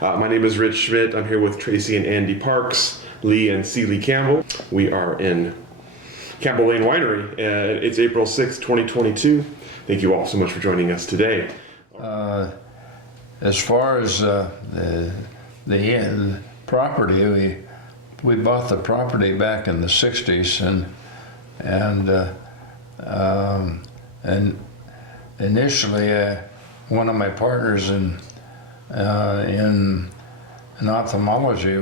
My name is Rich Schmidt. I'm here with Tracy and Andy Parks, Leigh and Ceille Campbell. We are in Campbell Lane Winery. It's April 6th, 2022. Thank you all so much for joining us today. As far as the property, we bought the property back in the 60s, and initially one of my partners in ophthalmology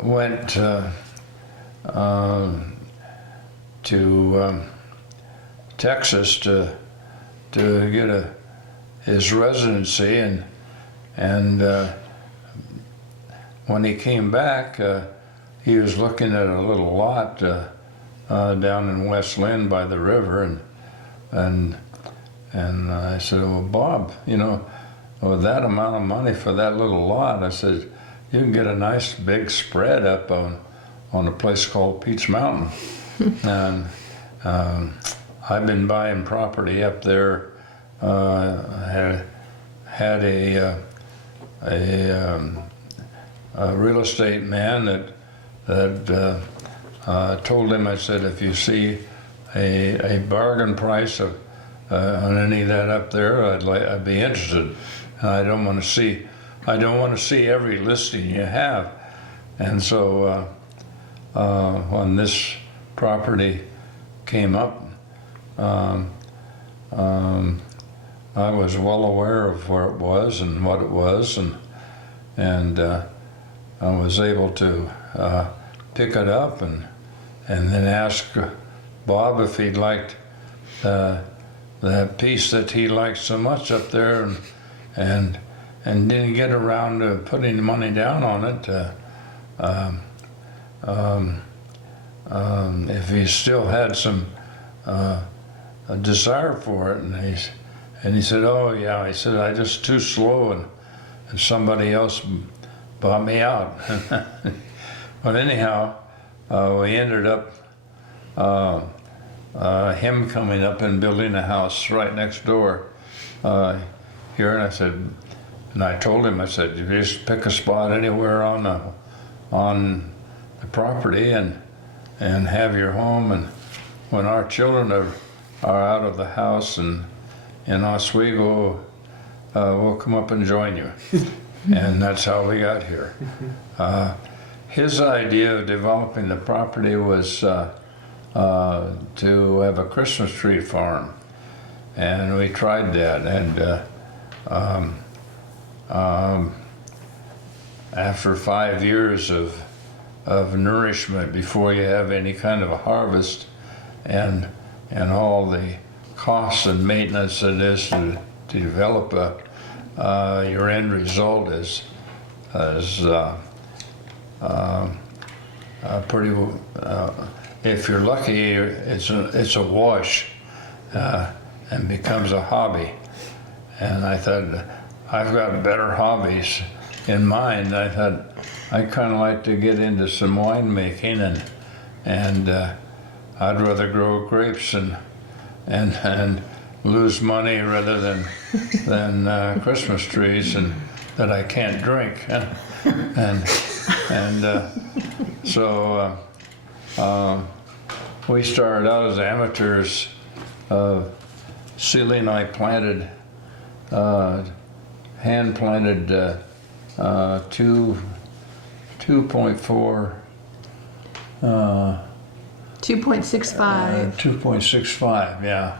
went to Texas to get his residency, and when he came back, he was looking at a little lot down in West Linn by the river, and I said, well, Bob, with that amount of money for that little lot, I said, you can get a nice big spread up on a place called Peach Mountain. And I've been buying property up there. Had a real estate man that told him, I said, if you see a bargain price on any of that up there, I'd be interested. I don't want to see every listing you have. And so when this property came up, I was well aware of where it was and what it was, and I was able to pick it up and then ask Bob if he'd liked that piece that he liked so much up there, and didn't get around to putting the money down on it. If he still had some a desire for it, and he said, oh yeah, he said, I just too slow, and somebody else bought me out. But anyhow, we ended up him coming up and building a house right next door here, and I told him, I said, you just pick a spot anywhere on the property and have your home, and when our children are out of the house and in Oswego, we'll come up and join you. And that's how we got here. His idea of developing the property was to have a Christmas tree farm, and we tried that, and after 5 years of nourishment before you have any kind of a harvest, and all the costs and maintenance it is to develop your end result is pretty. If you're lucky, it's a wash and becomes a hobby. And I thought, I've got better hobbies in mind. I thought I'd kind of like to get into some winemaking, and I'd rather grow grapes and lose money rather than Christmas trees and that I can't drink. So we started out as amateurs. Ceille and I planted, hand planted 2.4. 2.65. 2.65, yeah.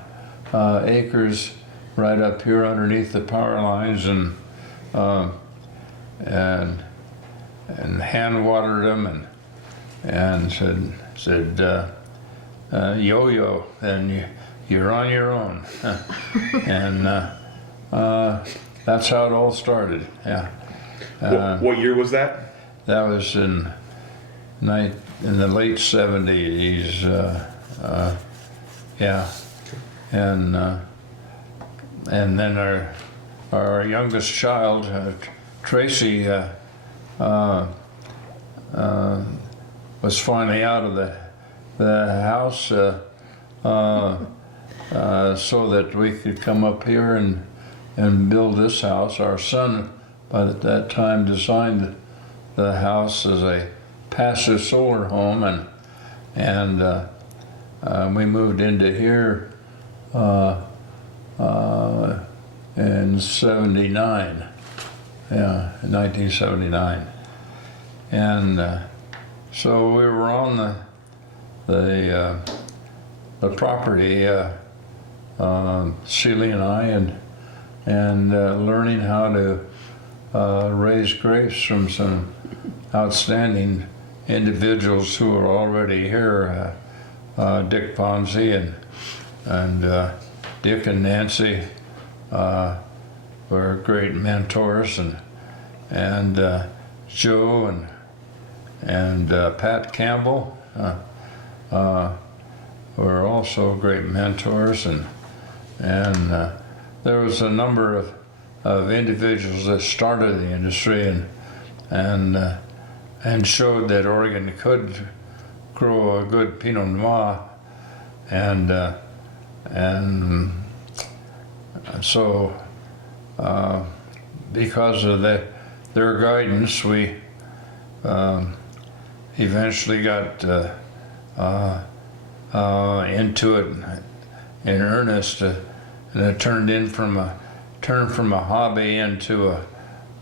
Acres right up here underneath the power lines, and hand watered them, and said yo-yo, and you're on your own. And that's how it all started. Yeah. What year was that? That was in the late 70s. Yeah. And then our youngest child, Tracy, was finally out of the house so that we could come up here and and build this house. Our son, by that time, designed the house as a passive solar home, and we moved into here in '79. Yeah, in 1979, and so we were on the property, Ceille and I, and learning how to raise grapes from some outstanding individuals who are already here, Dick Ponzi and Dick and Nancy were great mentors, and Joe and Pat Campbell were also great mentors, and there was a number of individuals that started the industry and showed that Oregon could grow a good Pinot Noir, and so because of their guidance, we eventually got into it in earnest, and it turned from a hobby into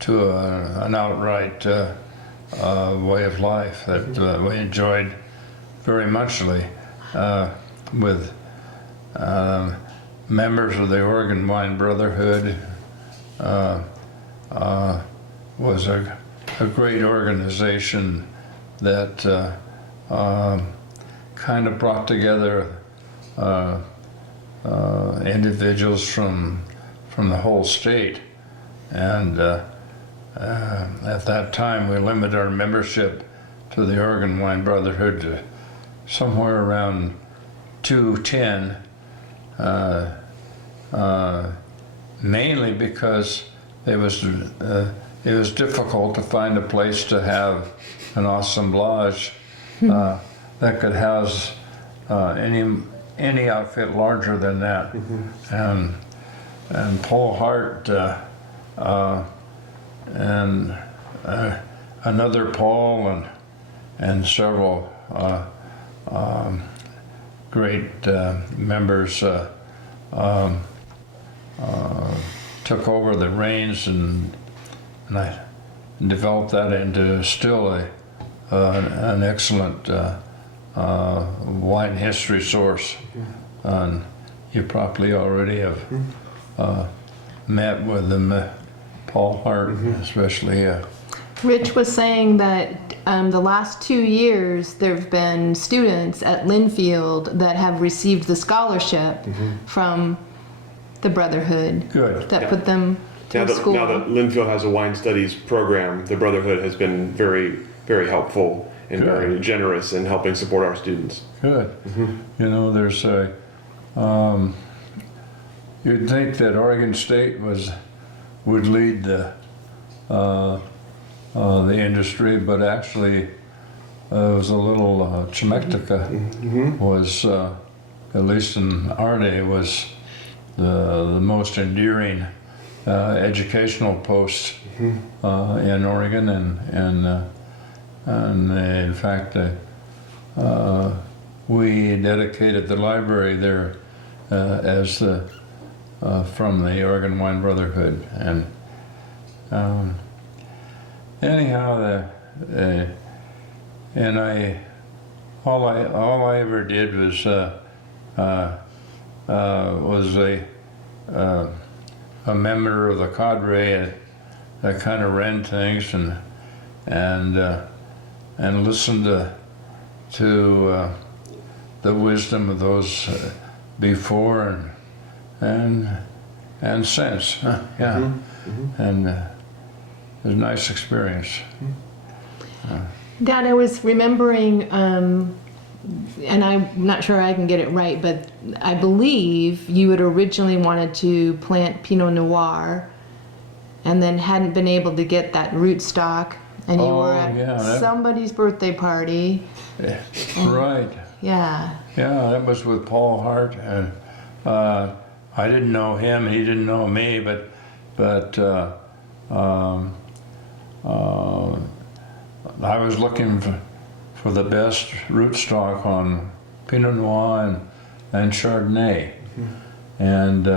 an outright way of life that we enjoyed very muchly, with members of the Oregon Wine Brotherhood. Was a great organization that kind of brought together individuals from the whole state, and at that time we limited our membership to the Oregon Wine Brotherhood to somewhere around 210, mainly because it was difficult to find a place to have an assemblage that could house any outfit larger than that. And Paul Hart and another Paul and several great members took over the reins, and I developed that into still an excellent wine history source. And you probably already have met with them, Paul Hart especially. Rich was saying that the last 2 years there have been students at Linfield that have received the scholarship from the Brotherhood. Good. That put them through school. Now that Linfield has a wine studies program, the Brotherhood has been very, very helpful and very generous in helping support our students. Good. You know, there's a, you'd think that Oregon State would lead the industry, but actually it was a little Chemectica was, at least in our day, was the most endearing educational post in Oregon, and in fact we dedicated the library there as from the Oregon Wine Brotherhood, and anyhow and all I ever did was a member of the cadre that kind of ran things and listened to the wisdom of those before and since. And it was a nice experience. Dad, I was remembering, and I'm not sure I can get it right, but I believe you had originally wanted to plant Pinot Noir and then hadn't been able to get that rootstock, and you were at somebody's birthday party. Right. Yeah. Yeah, that was with Paul Hart, and I didn't know him, he didn't know me, but but I was looking for the best rootstock on Pinot Noir and Chardonnay. And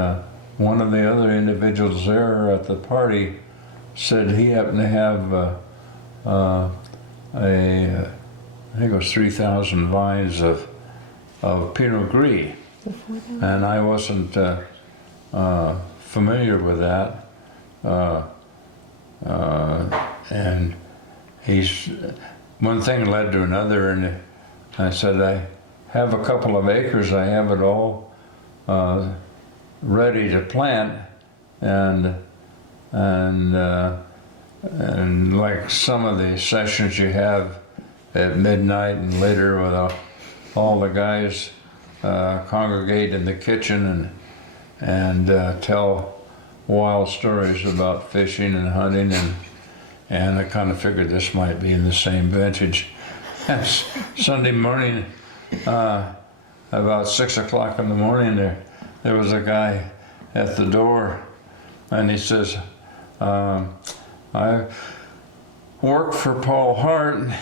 one of the other individuals there at the party said he happened to have I think it was 3,000 vines of Pinot Gris. And I wasn't familiar with that. And one thing led to another, and I said, I have a couple of acres, I have it all ready to plant, and like some of the sessions you have at midnight and later with all the guys congregate in the kitchen and tell wild stories about fishing and hunting, and I kind of figured this might be in the same vintage. Sunday morning, about 6 o'clock in the morning, there was a guy at the door, and he says, I work for Paul Hart, and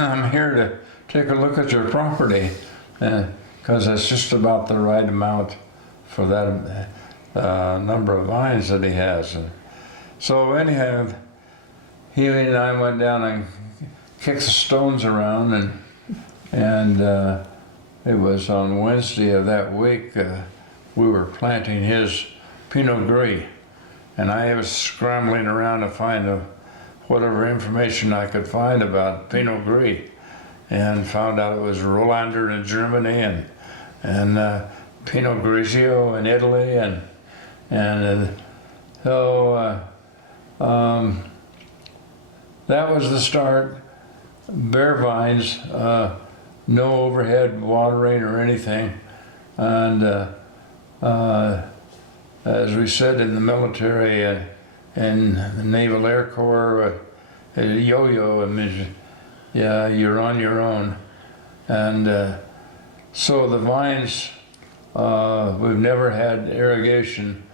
I'm here to take a look at your property, because it's just about the right amount for that number of vines that he has. And so anyhow, he and I went down and kicked the stones around, and it was on Wednesday of that week we were planting his Pinot Gris, and I was scrambling around to find whatever information I could find about Pinot Gris, and found out it was Rolander in Germany and Pinot Grigio in Italy, so that was the start. Bare vines, no overhead watering or anything, and as we said in the military and the Naval Air Corps, a yo-yo, I mean, yeah, you're on your own. And so the vines, we've never had irrigation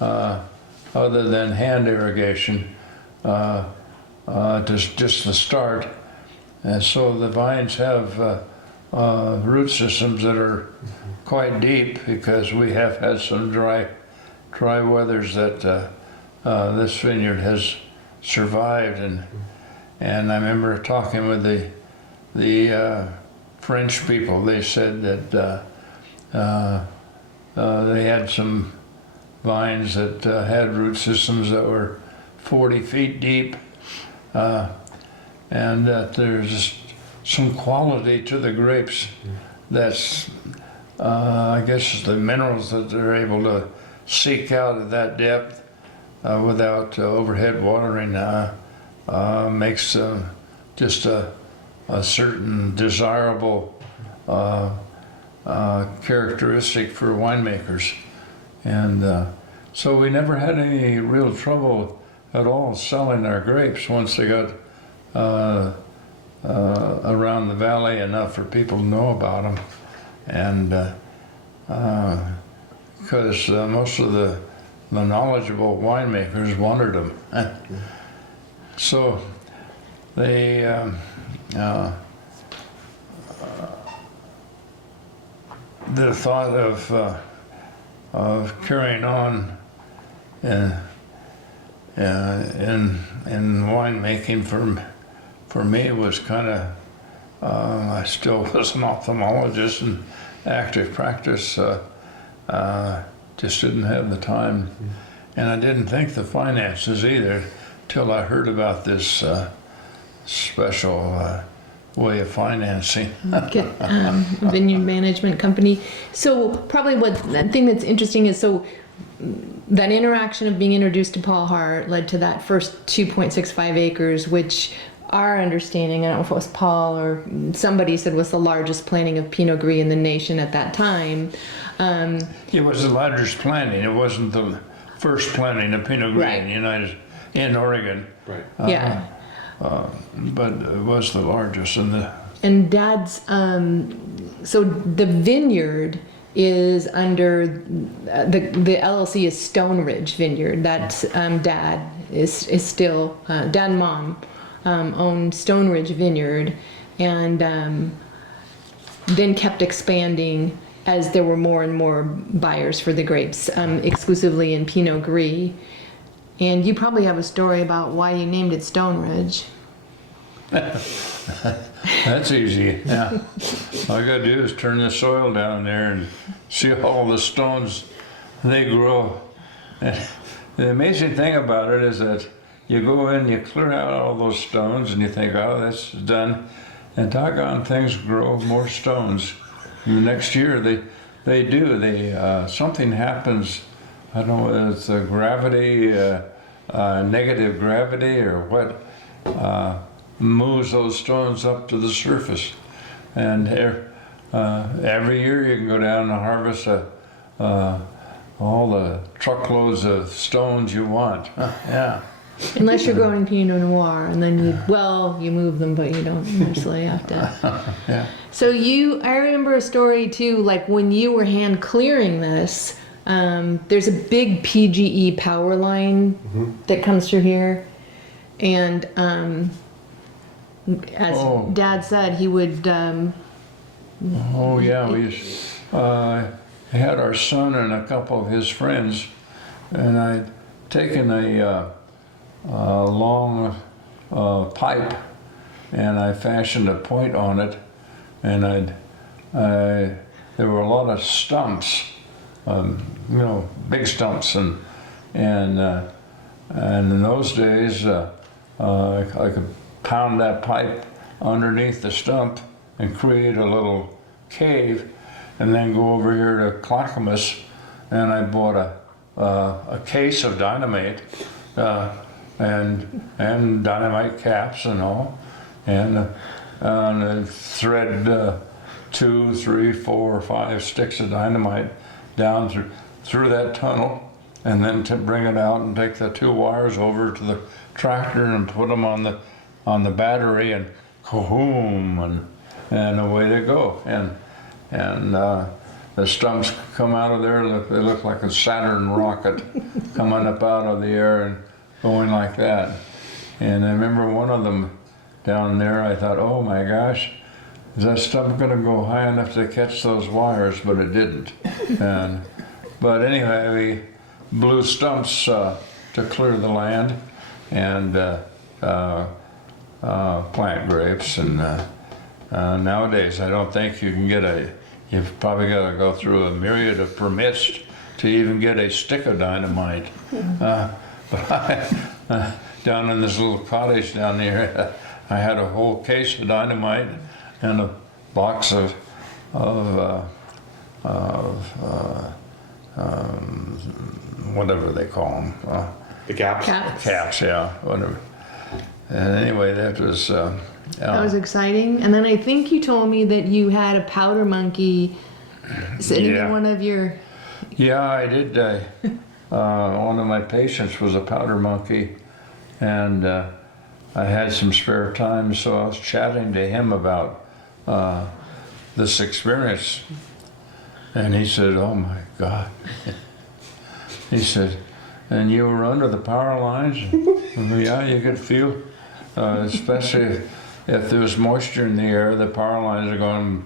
other than hand irrigation, just the start. And so the vines have root systems that are quite deep, because we have had some dry weathers that this vineyard has survived. And I remember talking with the French people. They said that they had some vines that had root systems that were 40 feet deep, and that there's some quality to the grapes that's, I guess, the minerals that they're able to seek out at that depth without overhead watering makes just a certain desirable characteristic for winemakers. And so we never had any real trouble at all selling our grapes once they got around the valley enough for people to know about them. And because most of the knowledgeable winemakers wanted them. So they the thought of carrying on in winemaking for me was kind of, I still was an ophthalmologist in active practice, just didn't have the time, and I didn't think the finances either till I heard about this special way of financing. Vineyard management company. So probably the thing that's interesting is, so that interaction of being introduced to Paul Hart led to that first 2.65 acres, which our understanding, I don't know if it was Paul or somebody said, was the largest planting of Pinot Gris in the nation at that time. It was the largest planting. It wasn't the first planting of Pinot Gris Right. in Oregon. Right. Yeah. But it was the largest. And Dad's, so the vineyard is under the LLC is Stone Ridge Vineyard. That's Dad is still Dad and Mom own Stone Ridge Vineyard, and then kept expanding as there were more and more buyers for the grapes, exclusively in Pinot Gris. And you probably have a story about why you named it Stone Ridge. That's easy. Yeah. All you gotta do is turn the soil down there and see all the stones they grow. And the amazing thing about it is that you go in, you clear out all those stones, and you think, oh, that's done. And doggone things grow more stones. And the next year they do. Something happens. I don't know whether it's gravity, negative gravity, or what. Moves those stones up to the surface, and every year you can go down and harvest all the truckloads of stones you want. Yeah. Unless you're growing Pinot Noir, and then you move them, but you don't necessarily have to. Yeah. So I remember a story too, like when you were hand clearing this, there's a big PGE power line that comes through here, and as Dad said, he would. Oh yeah, we had our son and a couple of his friends, and I'd taken a long pipe, and I fashioned a point on it, and there were a lot of stumps, big stumps, and in those days I could pound that pipe underneath the stump and create a little cave, and then go over here to Clackamas, and I bought a case of dynamite and dynamite caps and all, and thread 2, 3, 4, 5 sticks of dynamite down through that tunnel, and then to bring it out and take the 2 wires over to the tractor and put them on the battery, and kahoom, and away they go, and the stumps come out of there. They look like a Saturn rocket coming up out of the air and going like that. And I remember one of them down there. I thought, oh my gosh, is that stump going to go high enough to catch those wires? But it didn't. But anyway, we blew stumps to clear the land and plant grapes, and nowadays I don't think you can get you've probably got to go through a myriad of permits to even get a stick of dynamite. But down in this little cottage down there, I had a whole case of dynamite and a box of whatever they call them. The caps? Caps, yeah, whatever. And anyway, that was that was exciting. And then I think you told me that you had a powder monkey sitting in one of your. Yeah, I did. One of my patients was a powder monkey, and I had some spare time, so I was chatting to him about this experience, and he said, "Oh my God," he said, "And you were under the power lines?" Yeah, you could feel, especially if there was moisture in the air, the power lines are going,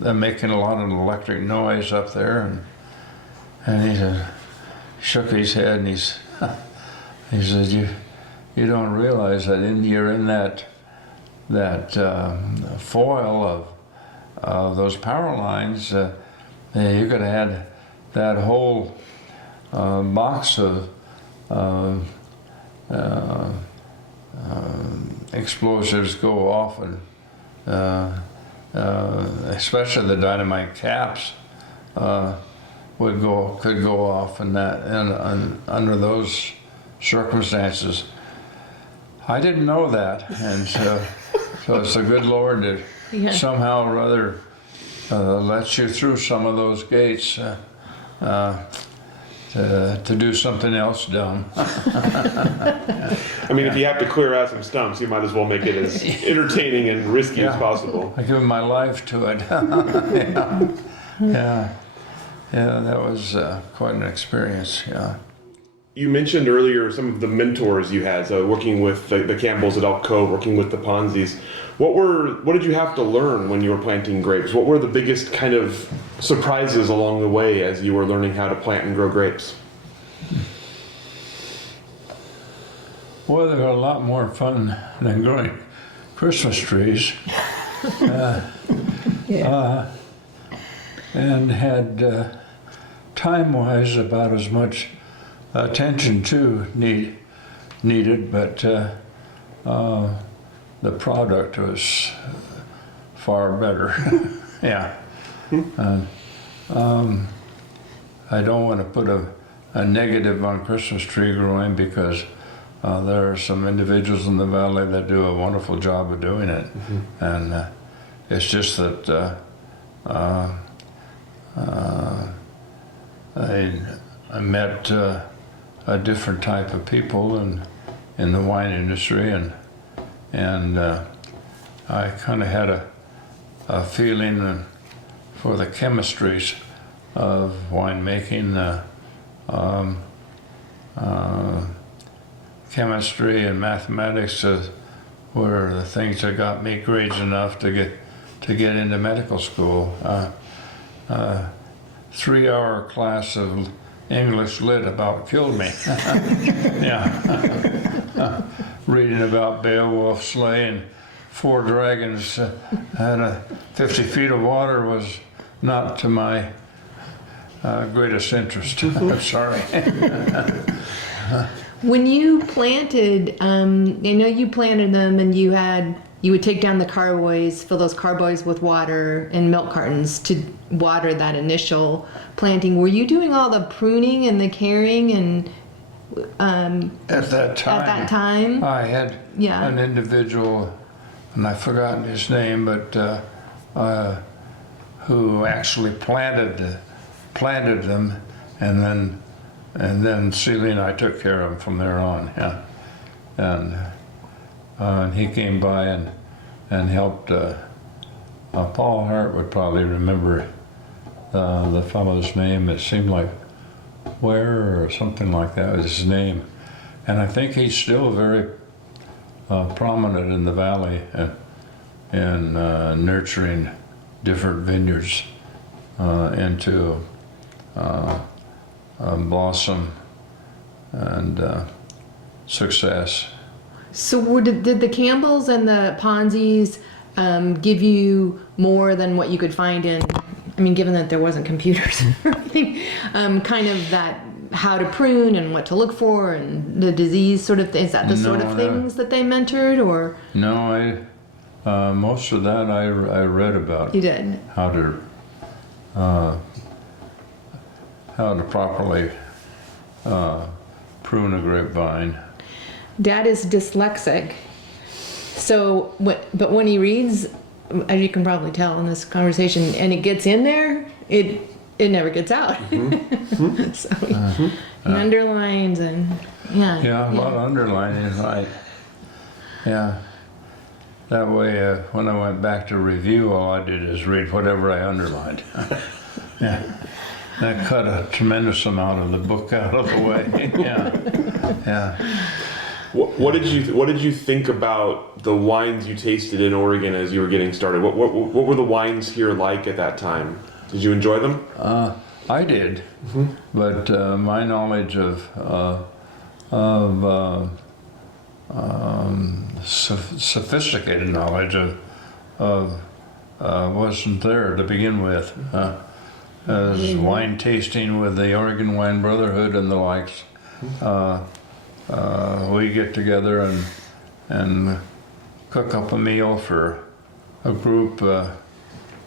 they're making a lot of electric noise up there. And he said, shook his head, and he said, you don't realize that you're in that foil of those power lines. You could have had that whole box of explosives go off, and especially the dynamite caps could go off, and under those circumstances. I didn't know that, and so it's the good Lord that somehow or other lets you through some of those gates to do something else dumb. I mean, if you have to clear out some stumps, you might as well make it as entertaining and risky as possible. I give my life to it. Yeah. Yeah, that was quite an experience. Yeah. You mentioned earlier some of the mentors you had, so working with the Campbells at Elk Cove, working with the Ponzis. What did you have to learn when you were planting grapes? What were the biggest kind of surprises along the way as you were learning how to plant and grow grapes? Well, they were a lot more fun than growing Christmas trees. And had time-wise about as much attention to needed, but the product was far better. Yeah. I don't want to put a negative on Christmas tree growing because there are some individuals in the valley that do a wonderful job of doing it. And it's just that I met a different type of people in the wine industry, and I kind of had a feeling for the chemistries of winemaking. Chemistry and mathematics were the things that got me grades enough to get into medical school. 3-hour class of English lit about killed me. Yeah. Reading about Beowulf slaying 4 dragons and 50 feet of water was not to my greatest interest. I'm sorry. When you planted, I know you planted them and you would take down the carboys, fill those carboys with water and milk cartons to water that initial planting. Were you doing all the pruning and the caring and At that time, I had an individual, and I've forgotten his name, but who actually planted them, and then Ceille and I took care of them from there on. Yeah, and he came by and helped. Paul Hart would probably remember the fellow's name. It seemed like Ware or something like that was his name, and I think he's still very prominent in the valley in nurturing different vineyards into blossom and success. So did the Campbells and the Ponzis give you more than what you could find in, I mean, given that there wasn't computers or anything, kind of that how to prune and what to look for and the disease sort of, is that the sort of things that they mentored, or? No, most of that I read about. You did? How to properly prune a grapevine. Dad is dyslexic, so but when he reads, as you can probably tell in this conversation, and it gets in there, it never gets out. So he underlines and a lot of underlining, right? Yeah. That way, when I went back to review, all I did is read whatever I underlined. Yeah. That cut a tremendous amount of the book out of the way. Yeah. What did you think about the wines you tasted in Oregon as you were getting started? What were the wines here like at that time? Did you enjoy them? I did, but my knowledge of sophisticated knowledge of wasn't there to begin with. As wine tasting with the Oregon Wine Brotherhood and the likes, we get together and cook up a meal for a group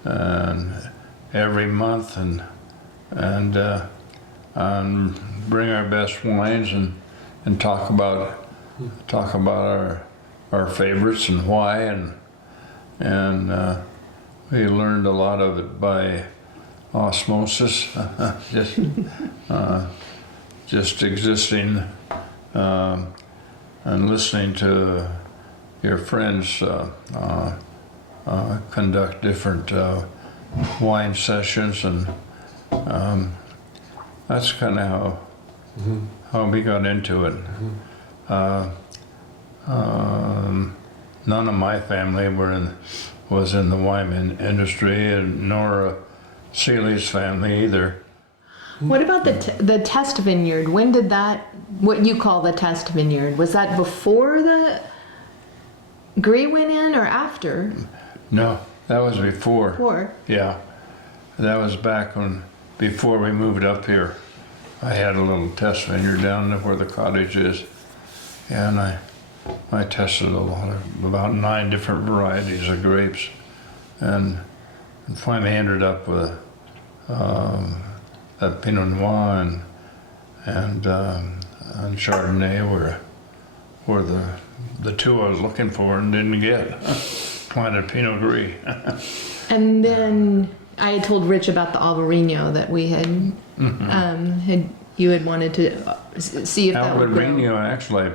and every month and bring our best wines and talk about our favorites and why, and we learned a lot of it by osmosis, just existing and listening to your friends conduct different wine sessions that's kind of how we got into it. None of my family was in the wine industry, and nor Ceille's family either. What about the test vineyard? When did that, what you call the test vineyard, was that before the Grey went in or after? No, that was before. Before. Yeah, that was back before we moved up here. I had a little test vineyard down there where the cottage is, and I tested about 9 different varieties of grapes, and finally ended up with that Pinot Noir and Chardonnay were the two I was looking for and didn't get. Planted Pinot Gris. And then I had told Rich about the Albarino that we had, you had wanted to see if that would grow. Albarino, actually,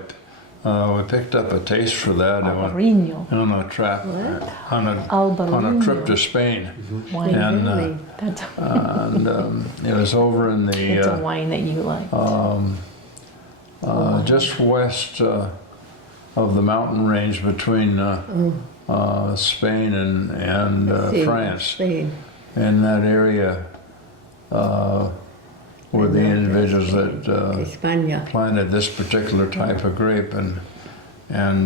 we picked up a taste for that Albarino. on a trip on a trip to Spain. Wine, And, really? That's And it was over in it's a the wine that you like. just west of the mountain range between Spain and France. Spain. In that area were the individuals that España. planted this particular type of grape, and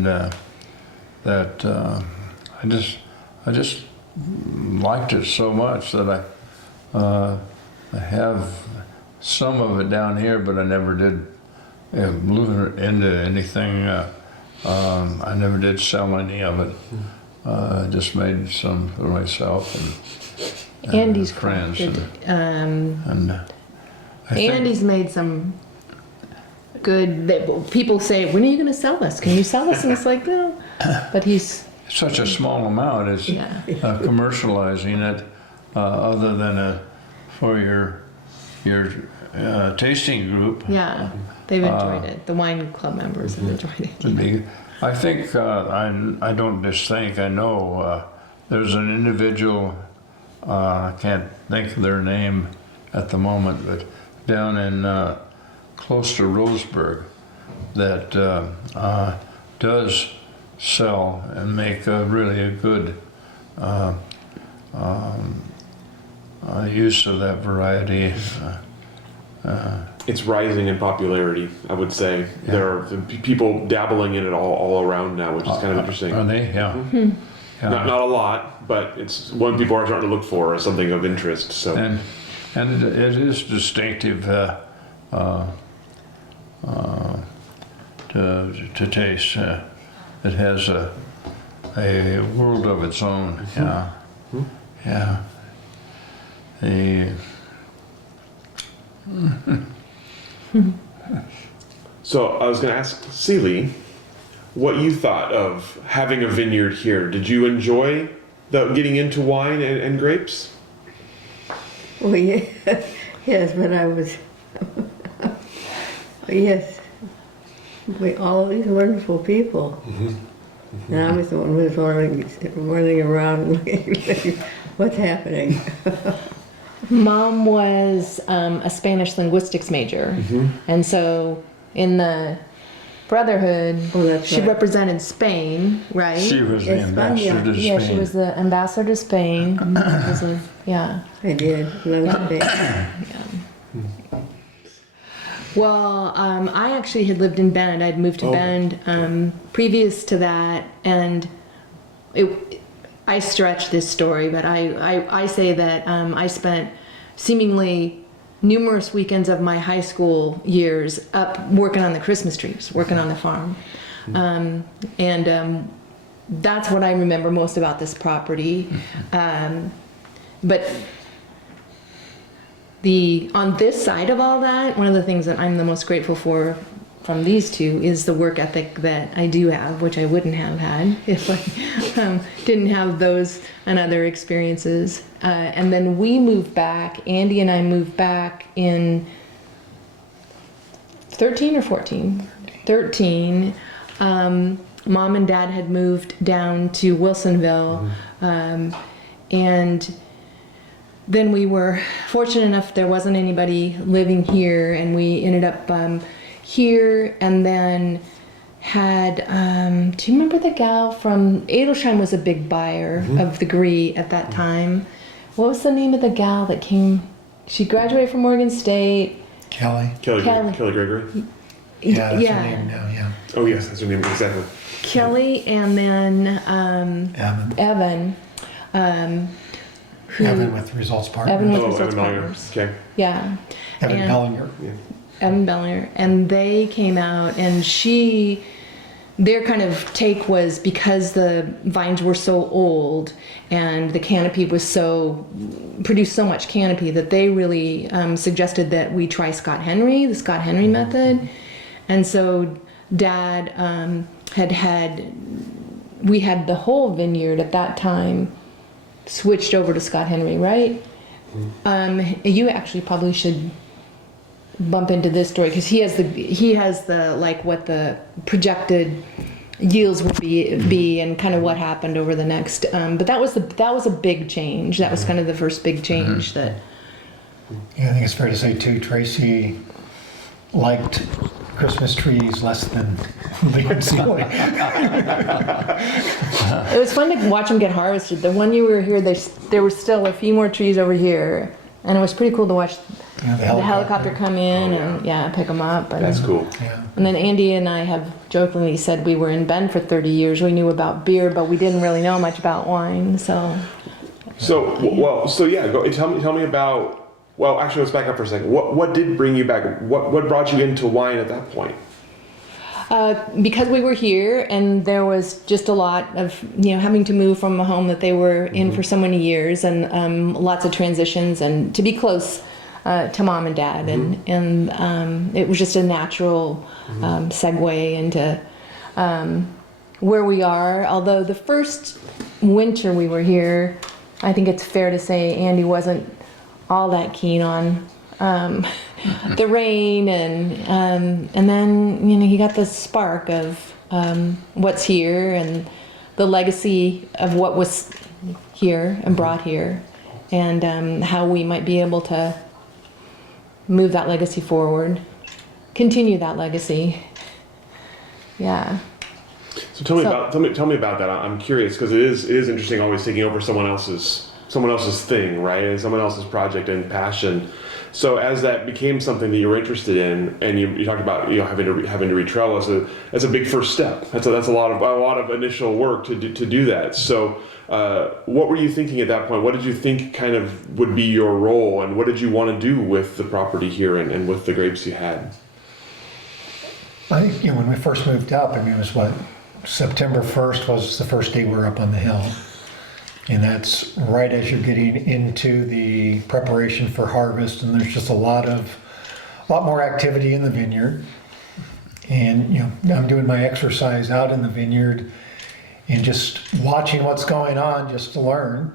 that I just liked it so much that I have some of it down here, but I never did move it into anything. I never did sell any of it. Just made some for myself and Andy's friends. crafted. And I think Andy's made some good. People say, "When are you going to sell this? Can you sell this?" And it's like, no. But he's such a small amount. It's yeah. commercializing it, other than for your tasting group. Yeah, they've enjoyed it. The wine club members have enjoyed it. Would be, I think I don't just think I know. There's an individual. I can't think of their name at the moment, but down in close to Roseburg, that does sell and make really a good use of that variety. It's rising in popularity, I would say. Yeah. There are people dabbling in it all around now, which is kind of interesting. Are they? Yeah. Yeah. Not a lot, but it's one people are starting to look for as something of interest. So And it is distinctive to taste. It has a world of its own. Yeah. Yeah. So I was going to ask Ceille what you thought of having a vineyard here. Did you enjoy getting into wine and grapes? Well, yeah, yes, but I was, yes, all of these wonderful people. And I was the one who was running around looking, what's happening? Mom was a Spanish linguistics major, and so in the Brotherhood, Oh, that's she right. represented Spain, right? She was the España. ambassador to Spain. Yeah, she was the ambassador to Spain. Yeah. I did, love it. Well, I actually had lived in Bend. I'd moved to Bend previous to that, and I stretch this story, but I say that I spent seemingly numerous weekends of my high school years up working on the Christmas trees, working on the farm. And that's what I remember most about this property. But on this side of all that, one of the things that I'm the most grateful for from these two is the work ethic that I do have, which I wouldn't have had if I didn't have those and other experiences. And then we moved back, Andy and I moved back in 13 or 14? 13. Mom and Dad had moved down to Wilsonville, and then we were fortunate enough there wasn't anybody living here, and we ended up here, and then had do you remember the gal from Adelsheim was a big buyer of the Gris at that time. What was the name of the gal that came? She graduated from Oregon State. Kelly. Kelly Kelly. Gregory. Yeah, that's her name now, yeah. Oh yes, that's her name exactly. Kelly, and then Evan. Evan. Evan with Results Partners. Evan with Oh, Results Evan Meyer. Partners. Okay. Yeah. Evan and- Bellinger. Evan Bellinger, and they came out, and their kind of take was because the vines were so old and the canopy produced so much canopy that they really suggested that we try the Scott Henry method. And so Dad we had the whole vineyard at that time switched over to Scott Henry, right? You actually probably should bump into this story because he has the like what the projected yields would be and kind of what happened over the next but that was a big change. That was kind of the first big change that Yeah, I think it's fair to say too, Tracy liked Christmas trees less than Leigh and Ceille. it was fun to watch them get harvested. The one you were here, there were still a few more trees over here, and it was pretty cool to watch Yeah, the helicopter come in and pick them up. And, That's cool. Yeah. And then Andy and I have jokingly said we were in Bend for 30 years. We knew about beer, but we didn't really know much about wine. So Tell me about. Well, actually, let's back up for a second. What did bring you back? What brought you into wine at that point? because we were here, and there was just a lot of having to move from a home that they were in for so many years, and lots of transitions, and to be close to mom and dad, and it was just a natural segue into where we are. Although the first winter we were here, I think it's fair to say Andy wasn't all that keen on the rain, and then he got the spark of what's here and the legacy of what was here and brought here, and how we might be able to move that legacy forward, continue that legacy. Yeah. So tell me about that. I'm curious because it is interesting always taking over someone else's thing, right? And someone else's project and passion. So as that became something that you were interested in, and you talked about having to retrellis, that's a big first step. That's a lot of initial work to do that. So what were you thinking at that point? What did you think kind of would be your role, and what did you want to do with the property here and with the grapes you had? I think when we first moved up, it was September 1st was the first day we were up on the hill. And that's right as you're getting into the preparation for harvest, and there's just a lot more activity in the vineyard. And I'm doing my exercise out in the vineyard and just watching what's going on just to learn.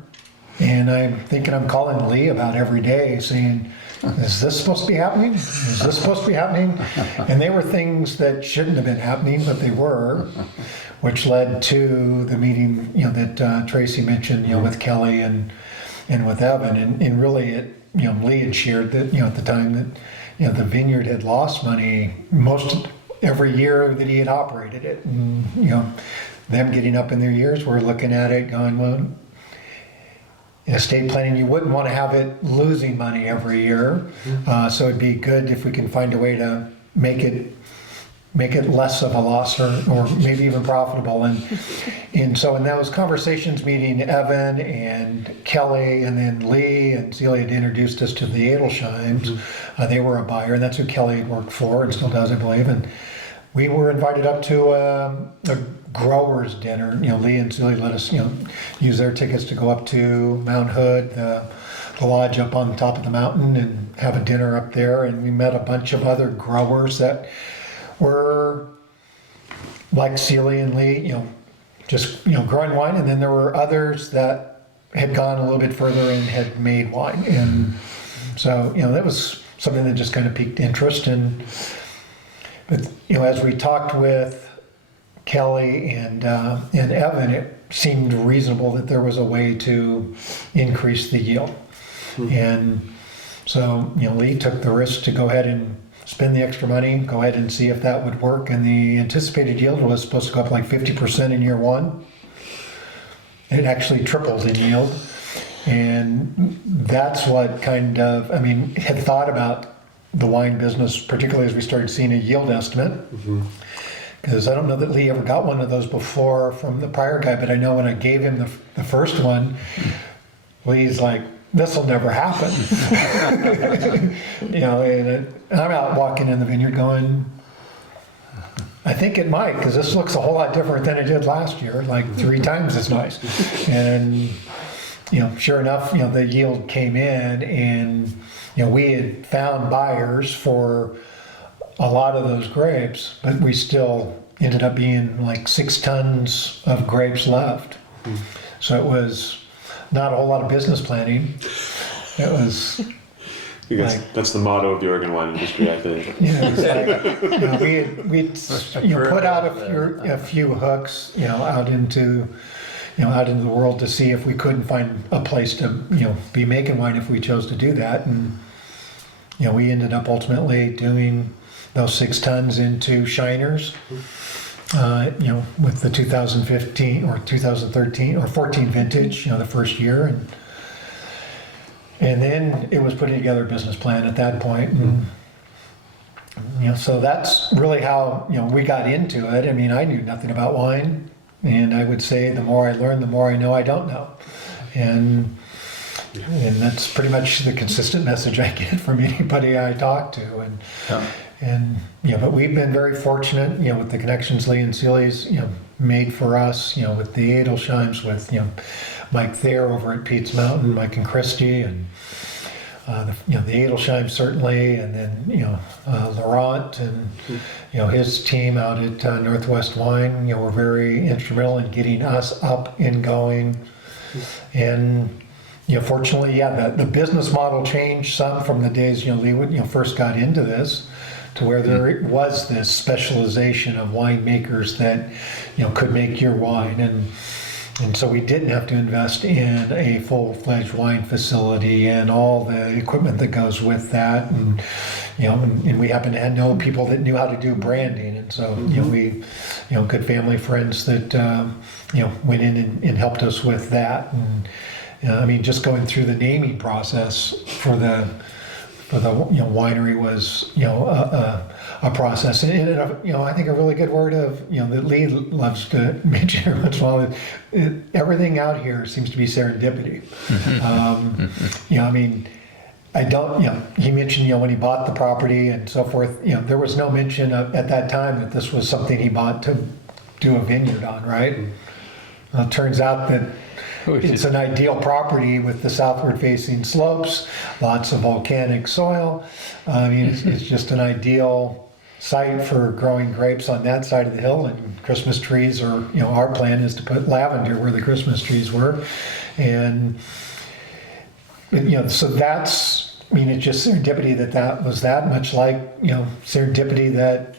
And I'm thinking I'm calling Leigh about every day saying, is this supposed to be happening? Is this supposed to be happening? And they were things that shouldn't have been happening, but they were, which led to the meeting, that Tracy mentioned, with Kelly and with Evan. And really Leigh had shared that, at the time that, the vineyard had lost money every year that he had operated it. And, them getting up in their years, we're looking at it going, well, in estate planning, you wouldn't want to have it losing money every year. So it'd be good if we can find a way to make it less of a loss or maybe even profitable. And so in those conversations, meeting Evan and Kelly and then Leigh and Ceille had introduced us to the Adelsheims. They were a buyer, and that's who Kelly had worked for and still does, I believe. And we were invited up to a growers dinner. Leigh and Ceille let us, use their tickets to go up to Mount Hood, the lodge up on the top of the mountain, and have a dinner up there. And we met a bunch of other growers that were like Ceille and Leigh, just growing wine. And then there were others that had gone a little bit further and had made wine. And so, that was something that just kind of piqued interest. But as we talked with Kelly and Evan, it seemed reasonable that there was a way to increase the yield. And so, Leigh took the risk to go ahead and spend the extra money, go ahead and see if that would work. And the anticipated yield was supposed to go up like 50% in year one. It actually tripled in yield. And that's what kind of, had thought about the wine business, particularly as we started seeing a yield estimate. Because I don't know that Leigh ever got one of those before from the prior guy, but I know when I gave him the first one, Leigh's like, this will never happen. And I'm out walking in the vineyard going, I think it might, because this looks a whole lot different than it did last year, like 3 times as nice. And, sure enough, the yield came in, and, we had found buyers for a lot of those grapes, but we still ended up being like 6 tons of grapes left. So it was not a whole lot of business planning. It was that's the motto of the Oregon wine industry, I think. We'd put out a few hooks, out into the world to see if we couldn't find a place to, be making wine if we chose to do that. And, we ended up ultimately doing those 6 tons into shiners, with the 2015 or 2013 or 14 vintage, the first year. And then it was putting together a business plan at that point. And, so that's really how, we got into it. I knew nothing about wine. And I would say the more I learn, the more I know I don't know. And that's pretty much the consistent message I get from anybody I talk to. But we've been very fortunate, with the connections Leigh and Ceille's, made for us, with the Edelsheims, with, Mike Thayer over at Pete's Mountain, Mike and Christie, and the Edelsheims certainly, and then, Laurent and, his team out at Northwest Wine, were very instrumental in getting us up and going. And, fortunately, the business model changed some from the days, Leigh first got into this, to where there was this specialization of winemakers that, could make your wine. And so we didn't have to invest in a full-fledged wine facility and all the equipment that goes with that. And, and we happened to know people that knew how to do branding. And so, we, good family friends that, went in and helped us with that. And, just going through the naming process for the winery was a process, and I think a really good word of that Leigh loves to mention every once in a while. Everything out here seems to be serendipity. I don't. He mentioned when he bought the property and so forth. There was no mention at that time that this was something he bought to do a vineyard on, right? Well, it turns out that it's an ideal property with the southward facing slopes, lots of volcanic soil. It's just an ideal site for growing grapes on that side of the hill, and Christmas trees are, our plan is to put lavender where the Christmas trees were. And, so that's, it's just serendipity that was that much like, serendipity that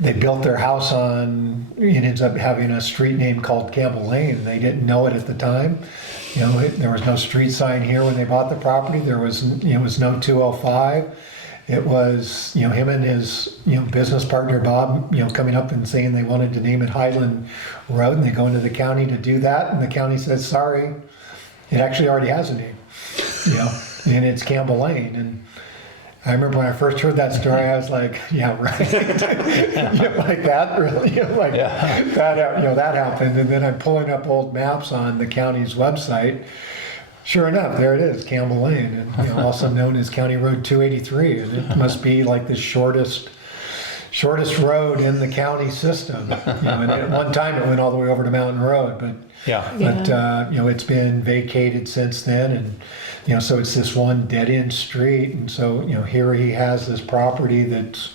they built their house on, it ends up having a street name called Campbell Lane. They didn't know it at the time. There was no street sign here when they bought the property. There was, no 205. It was, him and his, business partner, Bob, coming up and saying they wanted to name it Highland Road, and they go into the county to do that. And the county says, sorry, it actually already has a name, and it's Campbell Lane. And I remember when I first heard that story, I was like, yeah, right. Like that, really? That happened. And then I'm pulling up old maps on the county's website. Sure enough, there it is, Campbell Lane, and also known as County Road 283. And it must be like the shortest road in the county system. And at one time it went all the way over to Mountain Road, but it's been vacated since then, and so it's this one dead-end street. And so here he has this property that's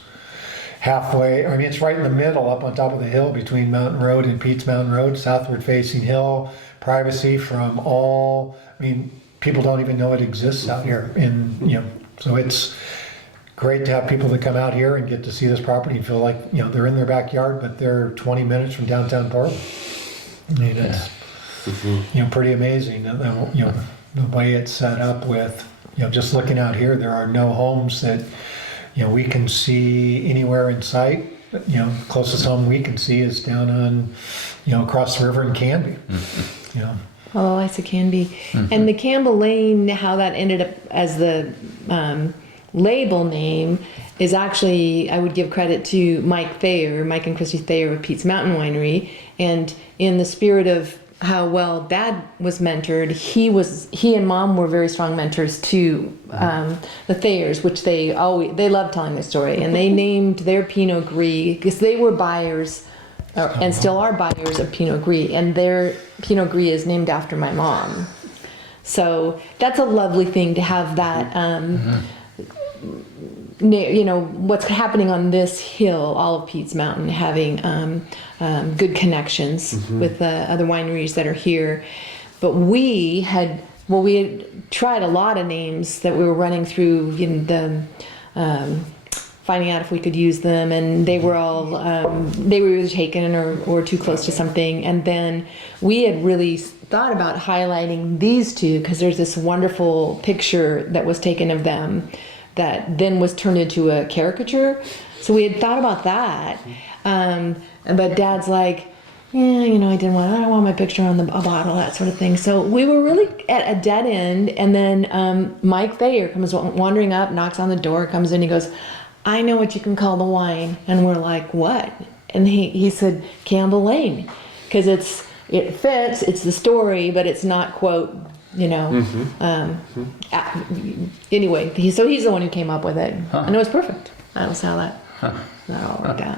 halfway. It's right in the middle, up on top of the hill between Mountain Road and Pete's Mountain Road, southward facing hill, privacy from all. People don't even know it exists out here, and so it's great to have people that come out here and get to see this property and feel like they're in their backyard, but they're 20 minutes from downtown Portland. It's pretty amazing. the way it's set up with, just looking out here, there are no homes that, we can see anywhere in sight. Closest home we can see is down on, across the river in Canby. Oh, I see Canby. And the Campbell Lane, how that ended up as the label name is actually, I would give credit to Mike and Christy Thayer with Pete's Mountain Winery. And in the spirit of how well Dad was mentored, he and Mom were very strong mentors to the Thayers, which they love telling their story. And they named their Pinot Gris because they were buyers and still are buyers of Pinot Gris, and their Pinot Gris is named after my mom. So that's a lovely thing to have that. What's happening on this hill, all of Pete's Mountain, having good connections with the other wineries that are here. But we had tried a lot of names that we were running through, finding out if we could use them, and they were all they were either taken or too close to something. And then we had really thought about highlighting these two because there's this wonderful picture that was taken of them that then was turned into a caricature. So we had thought about that, but Dad's like, I don't want my picture on a bottle, that sort of thing. So we were really at a dead end. And then Mike Thayer comes wandering up, knocks on the door, comes in, he goes, I know what you can call the wine. And we're like, what? And he said, Campbell Lane, because it fits, it's the story, but it's not, quote, anyway, so he's the one who came up with it. And it was perfect. That was how that all worked out.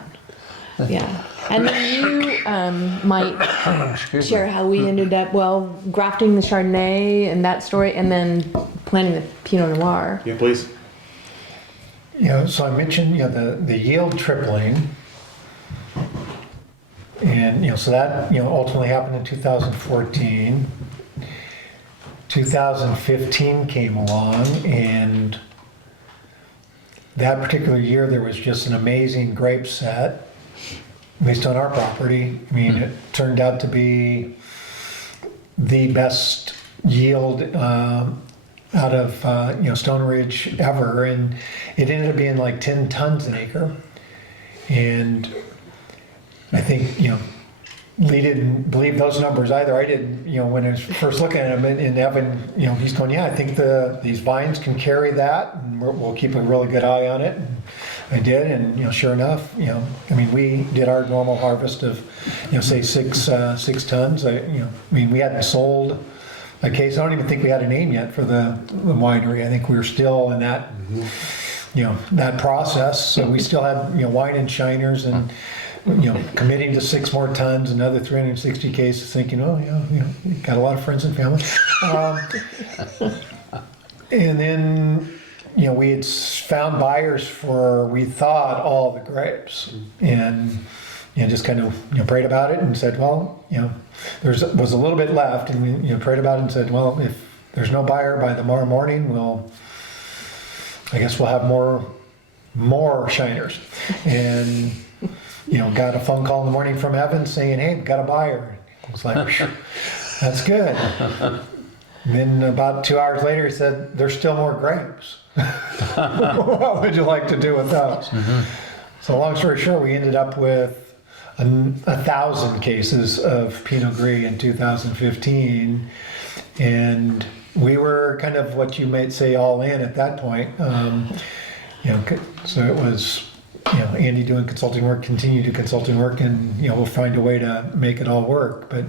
Yeah. And then you might share how we ended up, grafting the Chardonnay and that story, and then planting the Pinot Noir. Yeah, please. So I mentioned, the yield tripling. And, so that, ultimately happened in 2014. 2015 came along, and that particular year there was just an amazing grape set based on our property. I mean, it turned out to be the best yield out of Stone Ridge ever, and it ended up being like 10 tons an acre. And I think Leigh didn't believe those numbers either. I didn't, when I was first looking at him, and Evan, he's going, I think these vines can carry that, and we'll keep a really good eye on it. And I did, and sure enough, we did our normal harvest of, say 6 tons. We hadn't sold a case. I don't even think we had a name yet for the winery. I think we were still in that, that process. So we still had, wine and shiners, and committing to 6 more tons, another 360 cases, thinking, got a lot of friends and family. And then, we had found buyers for, we thought, all the grapes. And, just kind of, prayed about it and said, there was a little bit left. And we, prayed about it and said, if there's no buyer by tomorrow morning, I guess we'll have more shiners. And got a phone call in the morning from Evan saying, hey, we've got a buyer. I was like, that's good. And then about 2 hours later, he said, there's still more grapes. What would you like to do with those? So long story short, we ended up with 1,000 cases of Pinot Gris in 2015. And we were kind of what you might say all in at that point. So it was, Andy doing consulting work, continue to do consulting work, and we'll find a way to make it all work. But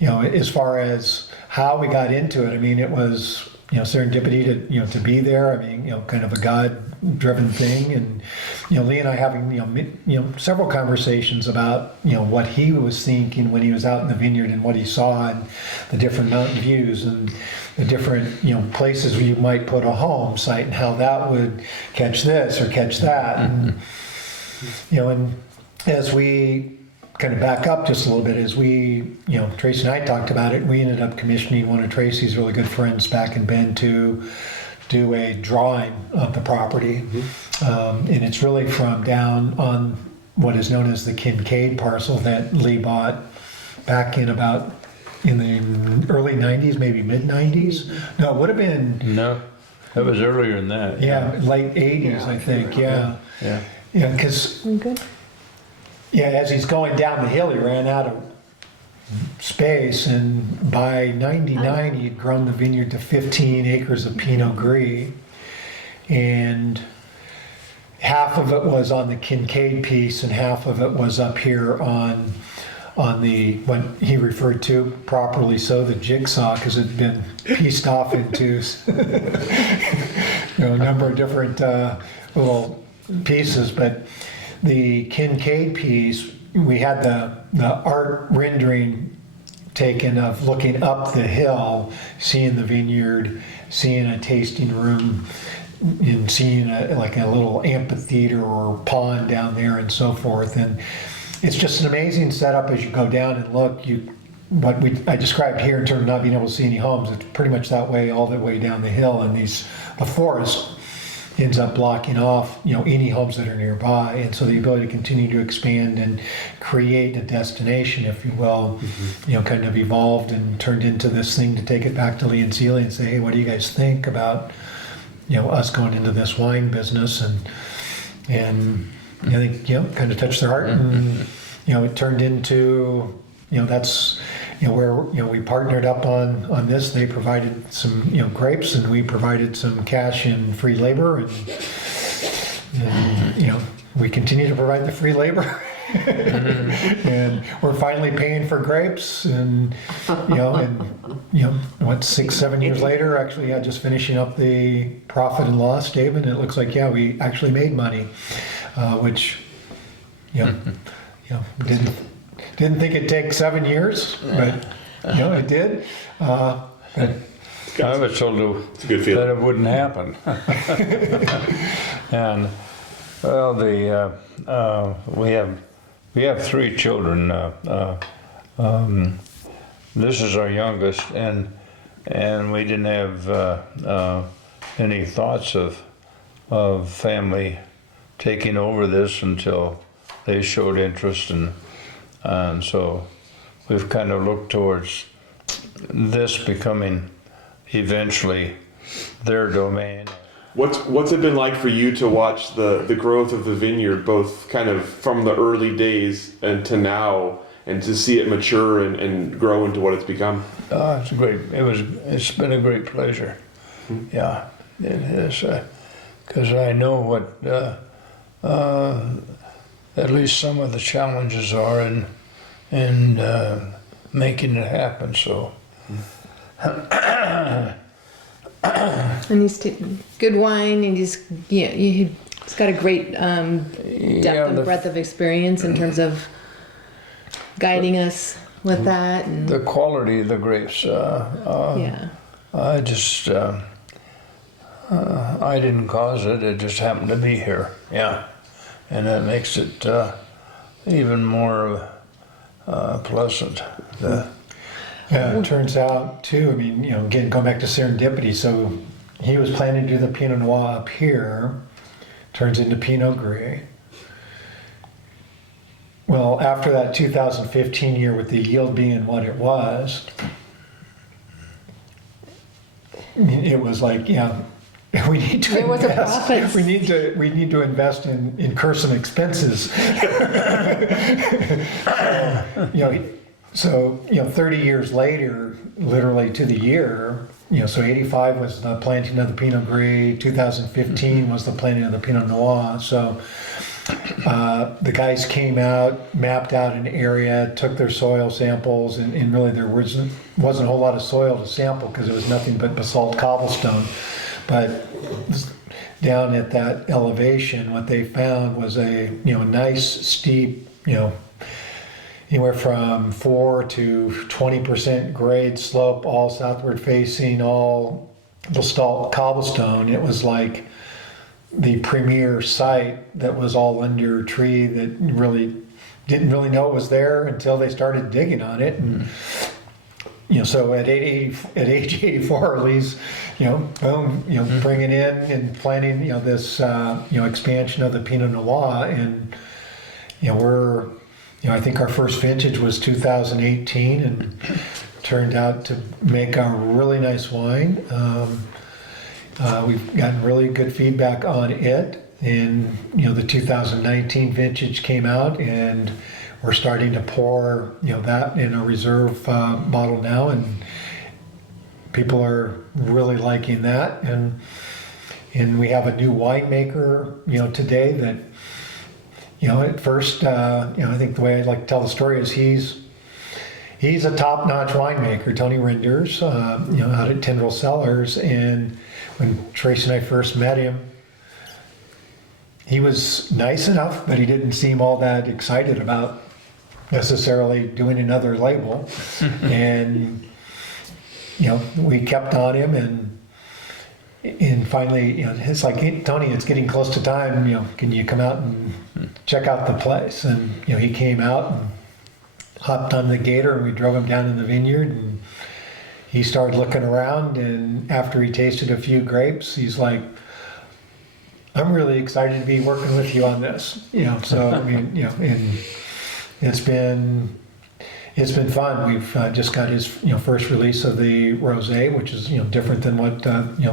as far as how we got into it, it was serendipity to be there. Kind of a God-driven thing, and Leigh and I having several conversations about what he was thinking when he was out in the vineyard and what he saw and the different mountain views and the different places where you might put a home site and how that would catch this or catch that. And and as we kind of back up just a little bit, as we Tracy and I talked about it, we ended up commissioning one of Tracy's really good friends back in Bend to do a drawing of the property. And it's really from down on what is known as the Kincaid parcel that Leigh bought back in about in the early 90s, maybe mid 90s. No, it would have been, No, that was earlier than that. yeah, late 80s, Yeah, I think, yeah. Yeah. Yeah, because, Good. yeah, as he's going down the hill, he ran out of space, and by 99, he'd grown the vineyard to 15 acres of Pinot Gris. And half of it was on the Kincaid piece, and half of it was up here on the what he referred to properly so the jigsaw, because it had been pieced off into a number of different little pieces. But the Kincaid piece, we had the art rendering taken of looking up the hill, seeing the vineyard, seeing a tasting room, and seeing like a little amphitheater or pond down there and so forth. And it's just an amazing setup as you go down and look. I described here in terms of not being able to see any homes, it's pretty much that way all the way down the hill, and the forest ends up blocking off any homes that are nearby. And so the ability to continue to expand and create a destination, if you will, kind of evolved and turned into this thing to take it back to Leigh and Ceille and say, hey, what do you guys think about us going into this wine business? And I think kind of touched their heart, and it turned into that's where we partnered up on this. They provided some grapes, and we provided some cash and free labor, and we continue to provide the free labor. And we're finally paying for grapes, and what 6-7 years later, actually, just finishing up the profit and loss statement. It looks like we actually made money, which didn't think it'd take 7 years, but it did. But I was told It's a good feeling. that it wouldn't happen. And well, we have 3 children. This is our youngest, and we didn't have any thoughts of family taking over this until they showed interest, and so we've kind of looked towards this becoming eventually their domain. What's it been like for you to watch the growth of the vineyard, both kind of from the early days and to now, and to see it mature and grow into what it's become? It's been a great pleasure. Yeah, it is, because I know what at least some of the challenges are in making it happen. So. And he's good wine, and he's got a great depth and breadth of experience in terms of guiding us with that. And The quality of the grapes. I just I didn't cause it. It just happened to be here. Yeah, and that makes it even more pleasant. Yeah, it turns out too, I mean, again, going back to serendipity, so he was planning to do the Pinot Noir up here, turns into Pinot Gris. Well, after that 2015 year with the yield being what it was, it was like, we need to There was a invest. profit. We need to invest in Curson expenses. So 30 years later, literally to the year, so 85 was the planting of the Pinot Gris, 2015 was the planting of the Pinot Noir. So the guys came out, mapped out an area, took their soil samples, and really there wasn't a whole lot of soil to sample because it was nothing but basalt cobblestone. But down at that elevation, what they found was a nice steep, anywhere from 4 to 20% grade slope, all southward facing, all basalt cobblestone. It was like the premier site that was all under a tree that really didn't really know it was there until they started digging on it. And so at age 84, Leigh's, boom, bringing in and planning, this, expansion of the Pinot Noir, and we're. I think our first vintage was 2018, and turned out to make a really nice wine. We've gotten really good feedback on it. And, the 2019 vintage came out, and we're starting to pour, that in a reserve bottle now, and people are really liking that. And we have a new winemaker, today that, at first, I think the way I'd like to tell the story is he's a top-notch winemaker, Tony Renders, out at Tendril Cellars. And when Tracy and I first met him, he was nice enough, but he didn't seem all that excited about necessarily doing another label. And, we kept on him, and finally, it's like, "Hey, Tony, it's getting close to time, can you come out and check out the place?" And, he came out and hopped on the gator, and we drove him down in the vineyard, and he started looking around, and after he tasted a few grapes, he's like, "I'm really excited to be working with you on this." So, I mean, and it's been fun. We've just got his, first release of the rosé, which is, different than what,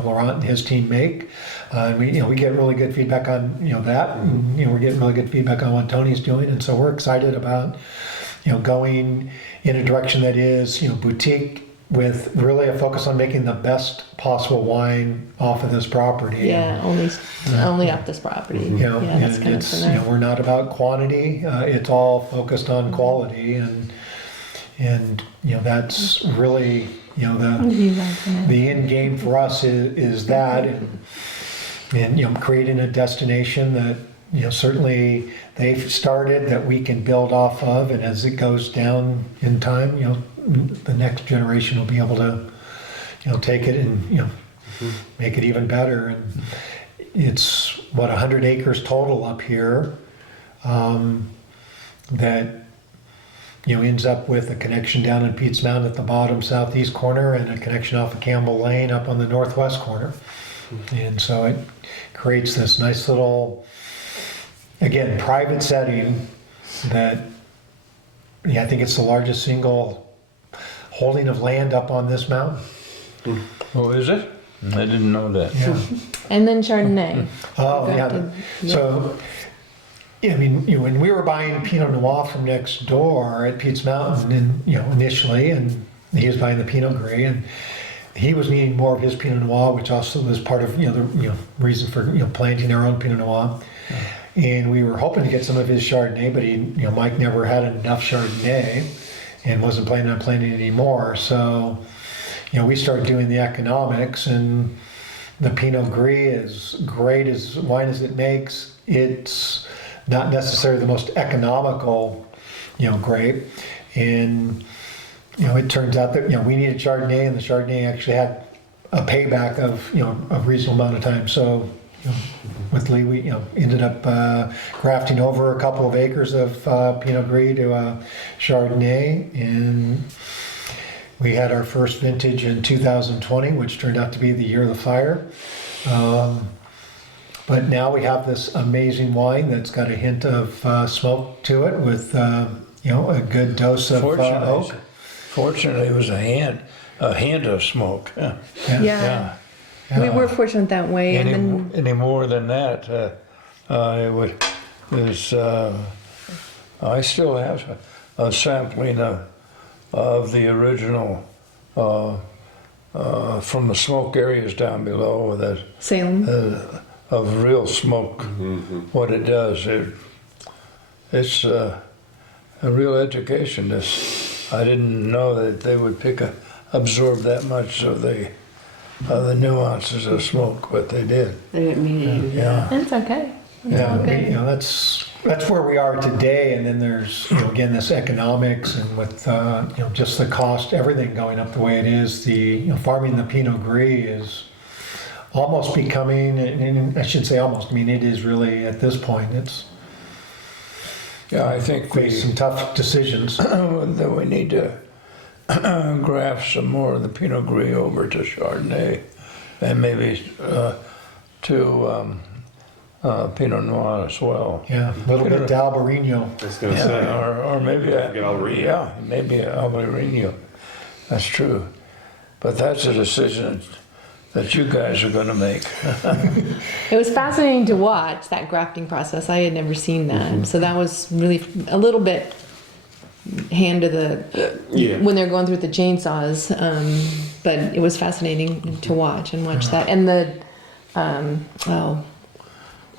Laurent and his team make. We get really good feedback on, that, and, we're getting really good feedback on what Tony's doing. And so we're excited about, going in a direction that is, boutique, with really a focus on making the best possible wine off of this property. Yeah, only off this property. Yeah, that's and kind it's, of we're not about quantity. It's all focused on quality, and that's really, the end game for us is that, and creating a destination that, certainly they've started, that we can build off of, and as it goes down in time, the next generation will be able to, take it and, make it even better. And it's 100 acres total up here, that, ends up with a connection down in Pete's Mountain at the bottom southeast corner, and a connection off of Campbell Lane up on the northwest corner. And so it creates this nice little, again, private setting that, I think it's the largest single holding of land up on this mountain. Oh, is it? I didn't know that. Yeah. And then Chardonnay. Oh, We've yeah. got the- So, I mean, when we were buying Pinot Noir from next door at Pete's Mountain, and initially, and he was buying the Pinot Gris, and he was needing more of his Pinot Noir, which also was part of the reason for planting our own Pinot Noir. And we were hoping to get some of his Chardonnay, but Mike never had enough Chardonnay, and wasn't planning on planting anymore. So, we started doing the economics, and the Pinot Gris, as great as wine as it makes, it's not necessarily the most economical, grape. And, it turns out that, we needed Chardonnay, and the Chardonnay actually had a payback of, a reasonable amount of time. So, with Leigh, we, ended up grafting over a couple of acres of Pinot Gris to Chardonnay, and we had our first vintage in 2020, which turned out to be the year of the fire. But now we have this amazing wine that's got a hint of smoke to it, with a good dose of oak. Fortunately, it was a hint of smoke. Yeah. We were fortunate that way. Any more than that, it was. I still have a sampling of the original from the smoke areas down below. That Salem. Of real smoke. What it does, it's a real education. I didn't know that they would absorb that much of the nuances of smoke, but they did. I didn't mean to do that. It's okay. It's all good. That's where we are today. And then there's again this economics, and with just the cost, everything going up the way it is. The farming the Pinot Gris is almost becoming, and I should say almost. I mean, it is really at this point. It's I think faced some tough decisions. that we need to graft some more of the Pinot Gris over to Chardonnay, and maybe to Pinot Noir as well. Yeah, a little bit d'Albarino. I was going to say. Or maybe Albarino. maybe Albarino. That's true. But that's a decision that you guys are going to make. It was fascinating to watch that grafting process. I had never seen that, so that was really a little bit hand to the Yeah. when they're going through the chainsaws. But it was fascinating to watch that, and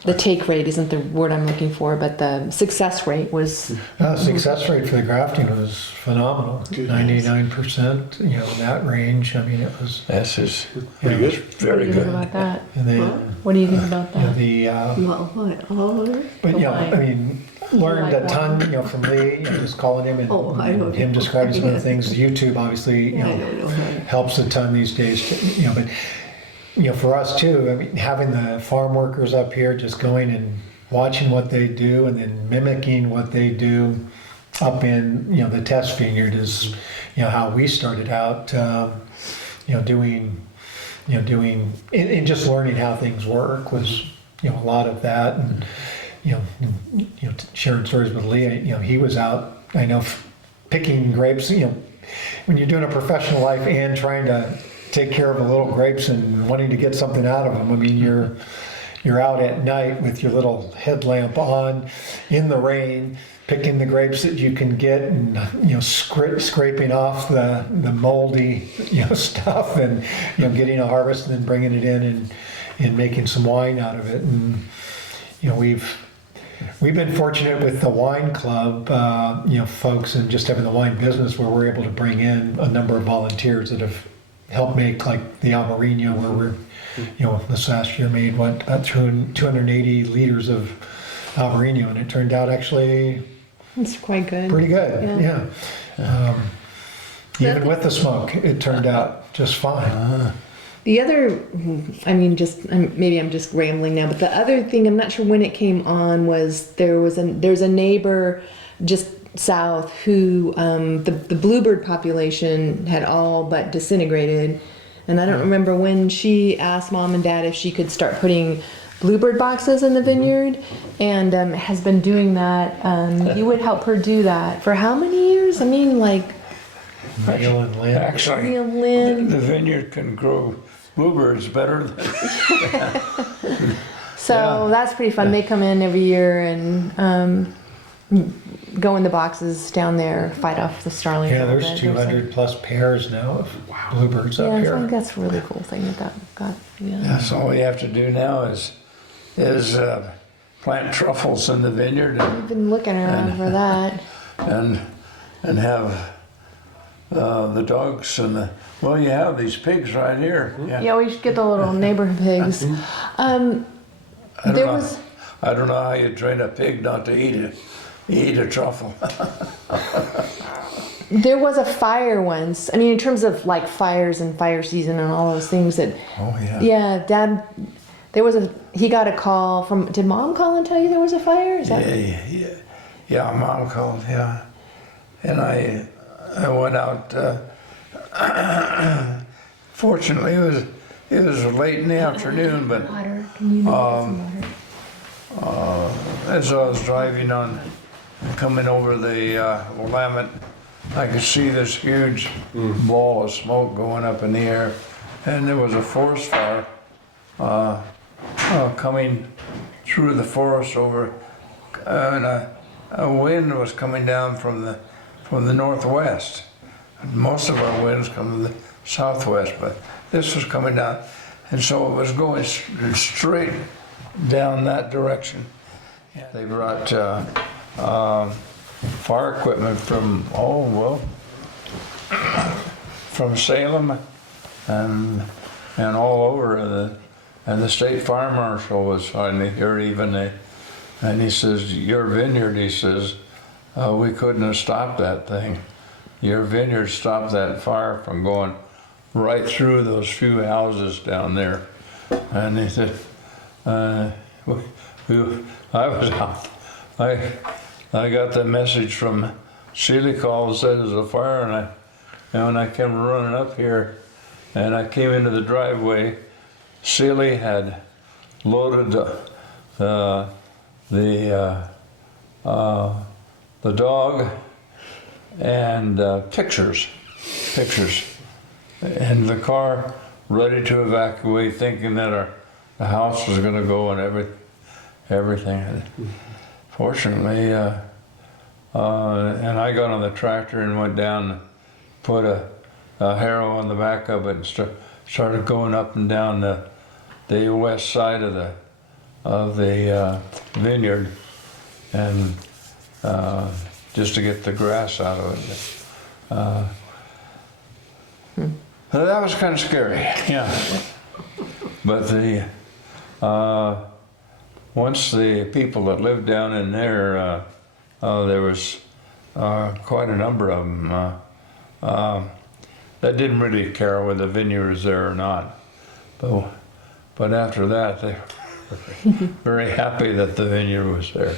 the take rate isn't the word I'm looking for, but the success rate was. Success rate for the grafting was phenomenal, 99%, you know, in that range. I mean, it was, This is Pretty good. What do very you think good. about that? and then, What do you think about you know, that? Well, what, all of it? but, you know, wine. I mean, learned a ton, you know, from Leigh, you know, just calling him Oh, I don't and him know. describing some of the things. YouTube, obviously, you I know, don't know how. helps a ton these days, you know, but, you know, for us too, I mean, having the farm workers up here just going and watching what they do and then mimicking what they do up in, you know, the test vineyard is, you know, how we started out, you know, doing, and just learning how things work was, you know, a lot of that. And, you know, sharing stories with Leigh, you know, he was out, I know, picking grapes, you know, when you're doing a professional life and trying to take care of the little grapes and wanting to get something out of them. I mean, you're out at night with your little headlamp on in the rain, picking the grapes that you can get and, you know, scraping off the moldy, you know, stuff and, you know, getting a harvest and then bringing it in and making some wine out of it. And, you know, we've been fortunate with the wine club, you know, folks, and just having the wine business where we're able to bring in a number of volunteers that have helped make, like the Albarino, where we're, you know, this last year made about 280 liters of Albarino, and it turned out actually It's quite good. pretty good. Yeah. Yeah. Even with the smoke, it turned out just fine. The other, I mean, maybe I'm just rambling now, but the other thing, I'm not sure when it came on, was there's a neighbor just south who the bluebird population had all but disintegrated, and I don't remember when she asked mom and dad if she could start putting bluebird boxes in the vineyard, and has been doing that. You would help her do that for how many years? I mean, like Neil and Lynn. Actually, Neil, Linn. the vineyard can grow bluebirds better than So Yeah. that's pretty fun. They come in every year and go in the boxes down there, fight off the starlings. Yeah, a little there's bit. 200 plus pairs now of bluebirds Yeah, up I here. think that's a really cool thing that got. Yeah. That's all we have to do now is plant truffles in the vineyard I've been looking around for that. and have the dogs and you have these pigs right here. Yeah, we should get the little neighborhood pigs. I don't There know. was I don't know how you train a pig not to eat a truffle. there was a fire once. I mean, in terms of like fires and fire season and all those things that. Oh yeah. Yeah, Dad. He got a call from. Did Mom call and tell you there was a fire? Is that? Yeah, Mom called, yeah. And I went out, fortunately it was late in the afternoon, but Water. Can you get some water? as I was driving coming over the Willamette, I could see this huge ball of smoke going up in the air, and there was a forest fire coming through the forest over, and a wind was coming down from the northwest. Most of our winds come from the southwest, but this was coming down, and so it was going straight down that direction. They brought fire equipment from from Salem and all over, and the state fire marshal was finally here even. And he says, your vineyard, he says, we couldn't have stopped that thing. Your vineyard stopped that fire from going right through those few houses down there. And he said, I was out. I got the message from Ceille called, said there's a fire, and when I came running up here, and I came into the driveway, Ceille had loaded the dog and pictures pictures. In the car, ready to evacuate, thinking that the house was going to go and everything. Fortunately, and I got on the tractor and went down and put a harrow on the back of it and started going up and down the west side of the vineyard, and just to get the grass out of it. That was kind of scary, yeah. But once the people that lived down in there, there was quite a number of them that didn't really care whether the vineyard was there or not. But after that, they were very happy that the vineyard was there.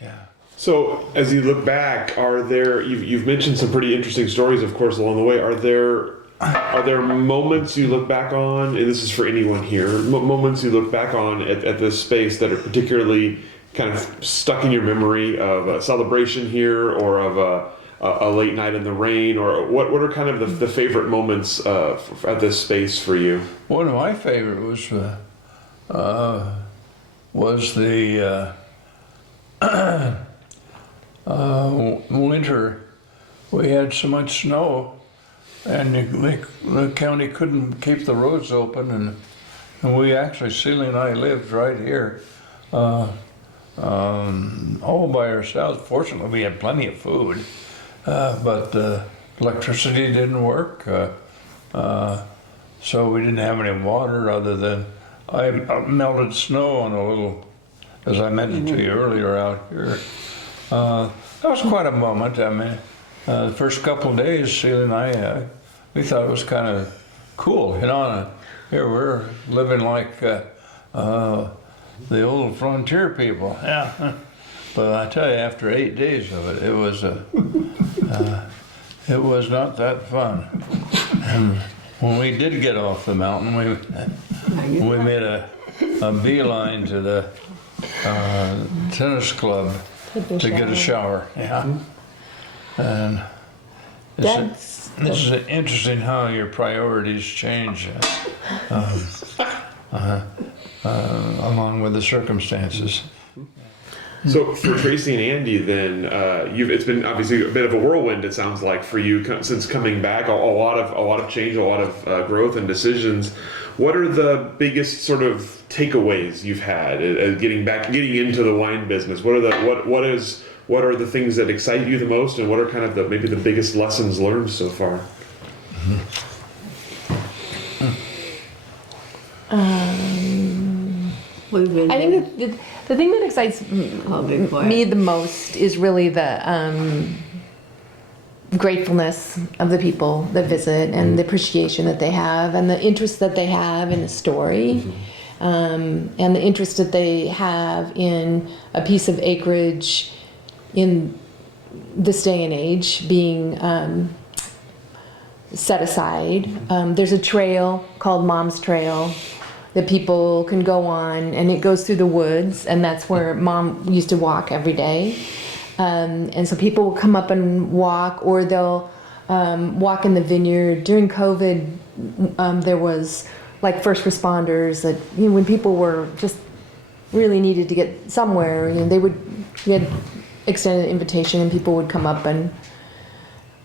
Yeah. So, as you look back, you've mentioned some pretty interesting stories, of course, along the way. Are there moments you look back on, and this is for anyone here, moments you look back on at this space that are particularly kind of stuck in your memory of a celebration here, or of a late night in the rain, or what are kind of the favorite moments at this space for you? One of my favorite was the winter. We had so much snow, and the county couldn't keep the roads open, and we actually, Ceille and I lived right here, all by ourselves. Fortunately, we had plenty of food, but electricity didn't work, so we didn't have any water other than I melted snow on a little, as I mentioned to you earlier out here. That was quite a moment. I mean, the first couple of days, Ceille and I, we thought it was kind of cool, you know. Here we're living like the old frontier people, yeah. But I tell you, after 8 days of it, it was not that fun. And when we did get off the mountain, we made a beeline to the tennis club to get a shower. Yeah, and it's interesting how your priorities change along with the circumstances. So for Tracy and Andy, then it's been obviously a bit of a whirlwind. It sounds like for you since coming back, a lot of change, a lot of growth and decisions. What are the biggest sort of takeaways you've had getting into the wine business? What are the things that excite you the most, and what are kind of maybe the biggest lessons learned so far? I think the thing that excites me the most is really the gratefulness of the people that visit, and the appreciation that they have, and the interest that they have in the story, and the interest that they have in a piece of acreage in this day and age being set aside. There's a trail called Mom's Trail that people can go on, and it goes through the woods, and that's where Mom used to walk every day. And so people will come up and walk, or they'll walk in the vineyard. During COVID, there was like first responders that, you know, when people were just really needed to get somewhere, you know, we had extended an invitation, and people would come up. And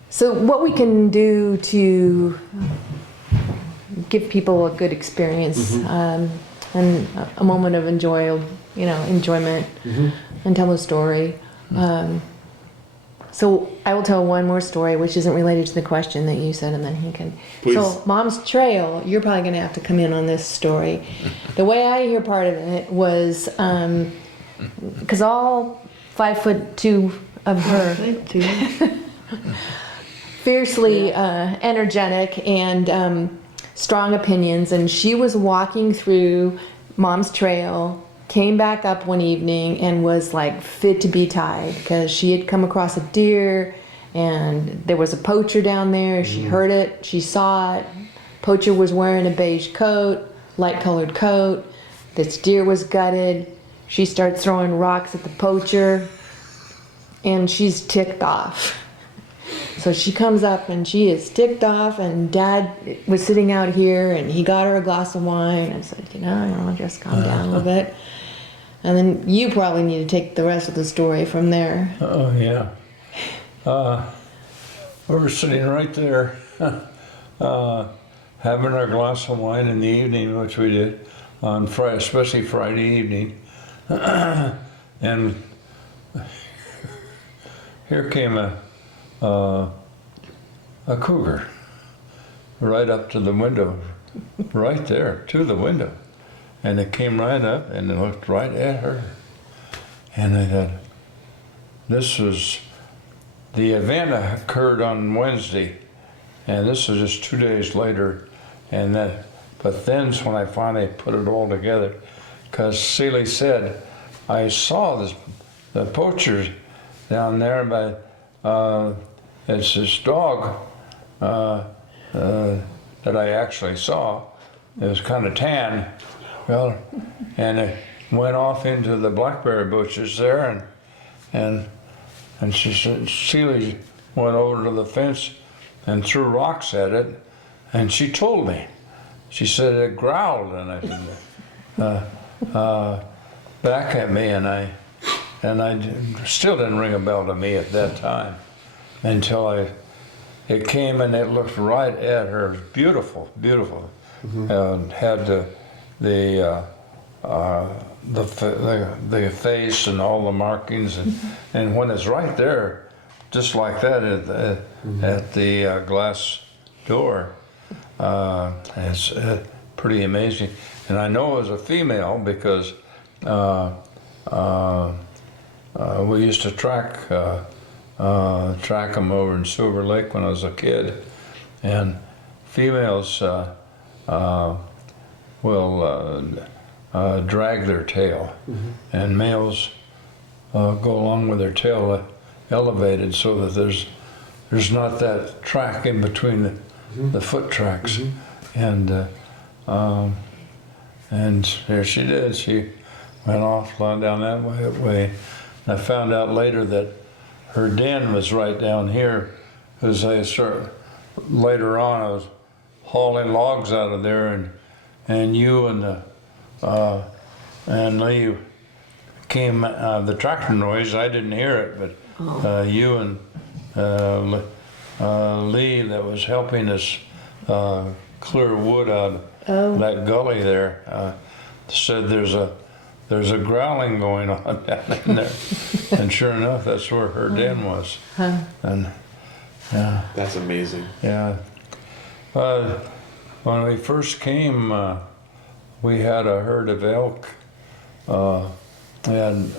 so what we can do to give people a good experience, and a moment of enjoyment, and tell a story. So I will tell one more story, which isn't related to the question that you said, and then he can. Please. So Mom's Trail, you're probably going to have to come in on this story. The way I hear part of it was, because all 5'2" of her, fiercely energetic and strong opinions, and she was walking through Mom's Trail, came back up one evening and was like fit to be tied, because she had come across a deer, and there was a poacher down there. She heard it, she saw it. Poacher was wearing a beige coat, light colored coat. This deer was gutted. She starts throwing rocks at the poacher, and she's ticked off. so she comes up and she is ticked off, and Dad was sitting out here and he got her a glass of wine. I said, just calm down a little bit. And then you probably need to take the rest of the story from there. Oh, yeah. We were sitting right there having our glass of wine in the evening, which we did on Friday, especially Friday evening. And here came a cougar right up to the window, right there to the window. And it came right up and it looked right at her. And I thought, this was, the event occurred on Wednesday, and this was just 2 days later. And then, but then's when I finally put it all together, because Ceille said, I saw the poachers down there, but it's this dog that I actually saw. It was kind of tan, well, and it went off into the blackberry bushes there, and she said, Ceille went over to the fence and threw rocks at it, and she told me. She said it growled, and I said, back at me, and I still didn't ring a bell to me at that time until it came and it looked right at her. It was beautiful, beautiful. Had the face and all the markings, and when it's right there, just like that at the glass door, it's pretty amazing. And I know it was a female because we used to track them over in Silver Lake when I was a kid, and females will drag their tail, and males go along with their tail elevated so that there's not that track in between the foot tracks, and there she did. She went off down that way. And I found out later that her den was right down here, because later on I was hauling logs out of there, and you and Leigh came, the tractor noise, I didn't hear it, but you and Leigh that was helping us clear wood out of that gully there, said there's a growling going on down in there. And sure enough, that's where her den was. And yeah. That's amazing. Yeah. When we first came, we had a herd of elk. We had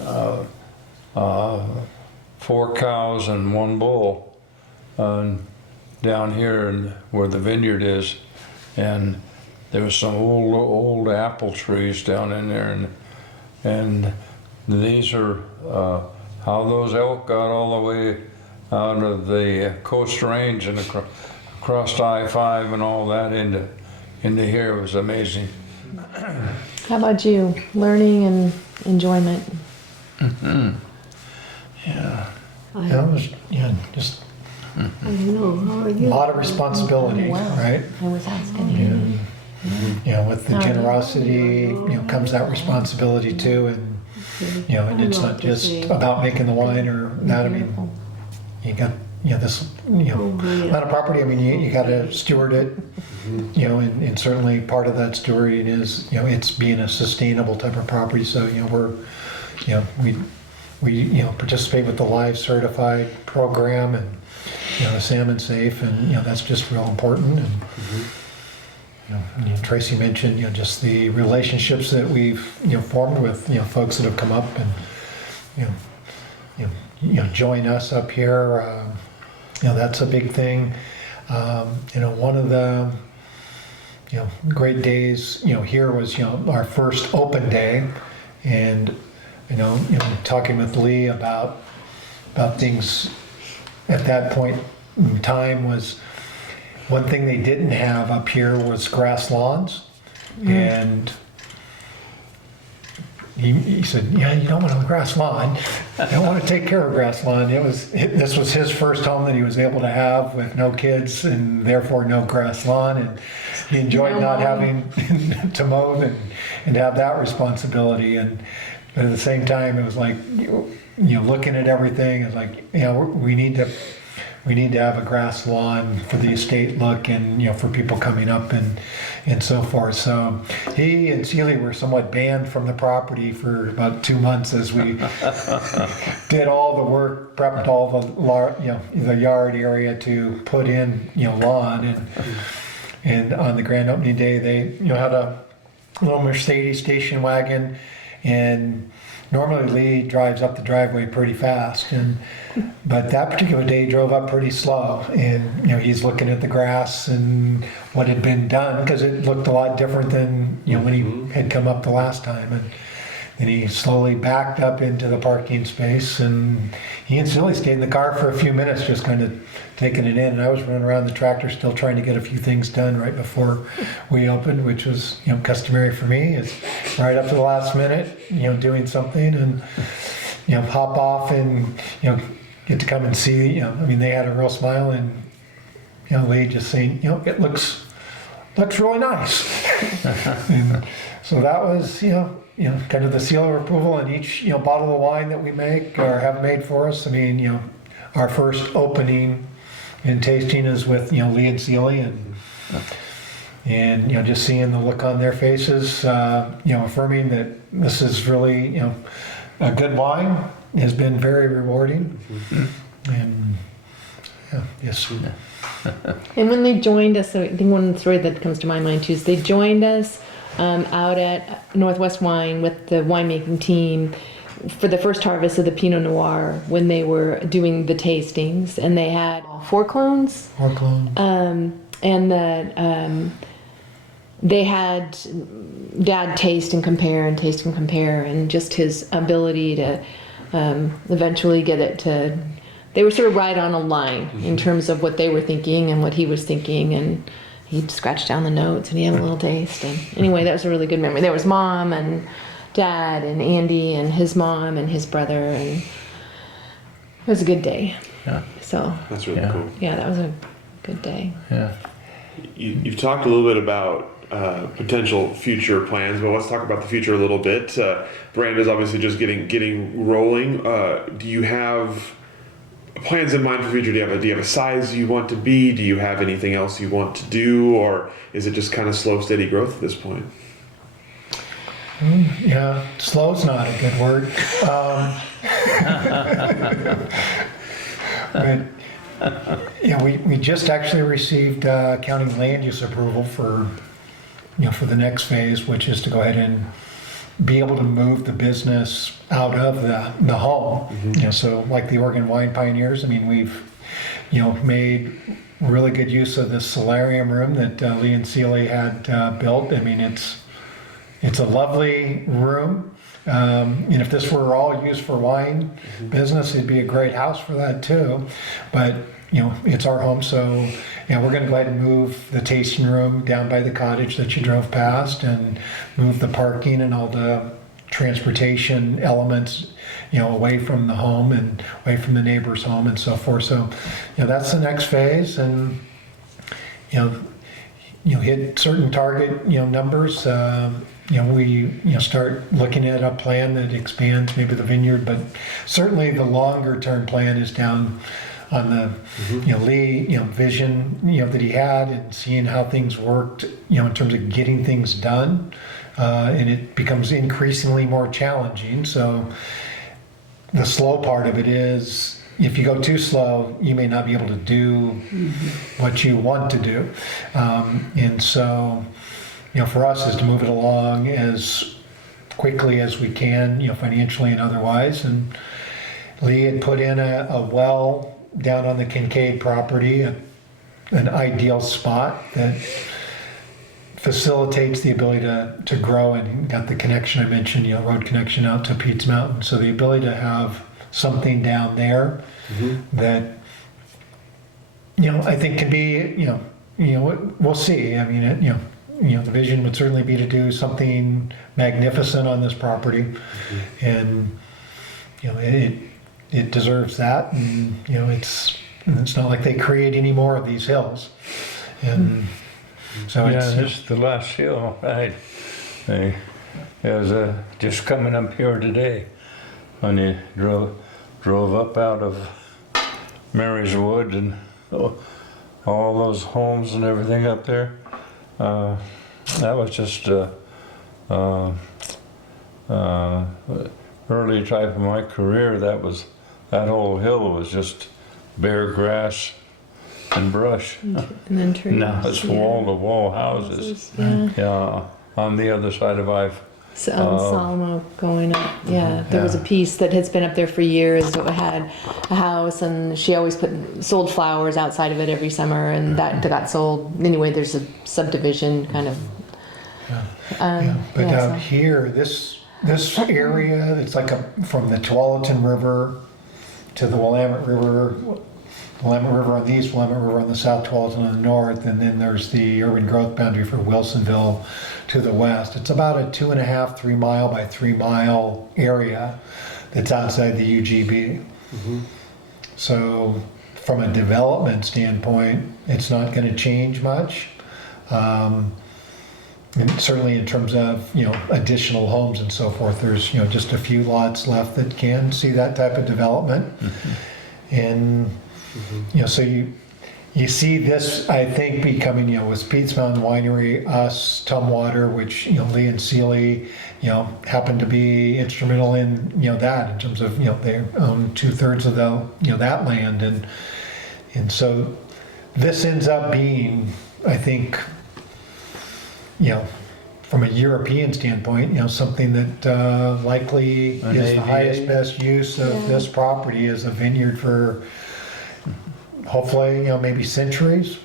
4 cows and 1 bull down here where the vineyard is. And there was some old apple trees down in there. And these are how those elk got all the way out of the Coast Range and across I-5 and all that into here. It was amazing. How about you? Learning and enjoyment. Yeah. That was, just I don't know, how are a you? lot of responsibility, right? I was asking him. With the generosity, comes that responsibility too, and it's not just about making the wine or that. I mean, you got this amount of property. I mean, you got to steward it, and certainly part of that stewarding is it's being a sustainable type of property. So we participate with the Live Certified program and the Salmon Safe, and that's just real important. And Tracy mentioned just the relationships that we've formed with folks that have come up and join us up here. That's a big thing. One of the great days here was our first open day, and talking with Leigh about things at that point in time was, one thing they didn't have up here was grass lawns, and he said, yeah, you don't want a grass lawn. I don't want to take care of grass lawn. This was his first home that he was able to have with no kids and therefore no grass lawn. And he enjoyed not having to mow and have that responsibility. But at the same time, it was like, looking at everything, it's like, we need to have a grass lawn for the estate look and, for people coming up and so forth. So he and Ceille were somewhat banned from the property for about 2 months as we did all the work, prepped all the yard area to put in, lawn. And on the grand opening day, they, had a little Mercedes station wagon, and normally Leigh drives up the driveway pretty fast, but that particular day he drove up pretty slow, and he's looking at the grass and what had been done, because it looked a lot different than when he had come up the last time. And he slowly backed up into the parking space, and he and Ceille stayed in the car for a few minutes just kind of taking it in. And I was running around the tractor still trying to get a few things done right before we opened, which was customary for me. It's right up to the last minute, doing something, and hop off and get to come and see. They had a real smile, and Leigh just saying, it looks really nice. And so that was kind of the seal of approval. And each bottle of wine that we make or have made for us. Our first opening and tasting is with Leigh and Ceille, and just seeing the look on their faces, affirming that this is really a good wine has been very rewarding. And yes. And when they joined us, I think one story that comes to my mind too is they joined us out at Northwest Wine with the winemaking team for the first harvest of the Pinot Noir when they were doing the tastings, and they had 4 clones. 4 clones. And they had Dad taste and compare, and just his ability to eventually get it to. They were sort of right on a line in terms of what they were thinking and what he was thinking, and he'd scratch down the notes and he had a little taste. And anyway, that was a really good memory. There was Mom and Dad and Andy and his mom and his brother, and it was a good day. Yeah. So That's really cool. yeah, that was a good day. Yeah. You've talked a little bit about potential future plans, but let's talk about the future a little bit. Brand is obviously just getting rolling. Do you have plans in mind for the future? Do you have a size you want to be? Do you have anything else you want to do, or is it just kind of slow, steady growth at this point? Yeah, slow's not a good word. But we just actually received county land use approval for the next phase, which is to go ahead and be able to move the business out of the home. So like the Oregon Wine Pioneers, we've made really good use of this solarium room that Leigh and Ceille had built. It's a lovely room, and if this were all used for wine business, it'd be a great house for that too. But it's our home, so we're going to go ahead and move the tasting room down by the cottage that you drove past, and move the parking and all the transportation elements, away from the home and away from the neighbor's home and so forth. So, that's the next phase, and hit certain target numbers. We start looking at a plan that expands maybe the vineyard, but certainly the longer term plan is down on the Leigh vision that he had, and seeing how things worked in terms of getting things done, and it becomes increasingly more challenging. So the slow part of it is, if you go too slow, you may not be able to do what you want to do, and so for us is to move it along as quickly as we can, financially and otherwise. And Leigh had put in a well down on the Kincaid property, an ideal spot that facilitates the ability to grow, and got the connection I mentioned, road connection out to Pete's Mountain. So the ability to have something down there that, I think can be, we'll see. the vision would certainly be to do something magnificent on this property, and it deserves that, and it's not like they create any more of these hills, and so Yeah, this is the last hill, right? I was just coming up here today when you drove up out of Mary's Wood and all those homes and everything up there. That was just early type of my career. That whole hill was just bare grass and brush. And then trees. Now it's wall-to-wall houses. Yeah, on the other side of Solomon going up. Yeah, there was a piece that has been up there for years that had a house, and she always sold flowers outside of it every summer, and that got sold. Anyway, there's a subdivision kind of. But out here, this area, it's like from the Tualatin River to the Willamette River. Willamette River on the east, Willamette River on the south, Tualatin on the north, and then there's the urban growth boundary for Wilsonville to the west. It's about a 2.5, 3 mile by 3 mile area that's outside the UGB. So from a development standpoint, it's not going to change much. And certainly in terms of additional homes and so forth, there's just a few lots left that can see that type of development, and so you see this, I think, becoming with Pete's Mountain Winery, us, Tumwater, which Leigh and Ceille, happen to be instrumental in that in terms of they own 2/3 of the that land, and so this ends up being, I think, from a European standpoint, something that likely is the AVA. highest best use of this property as a vineyard for hopefully maybe centuries.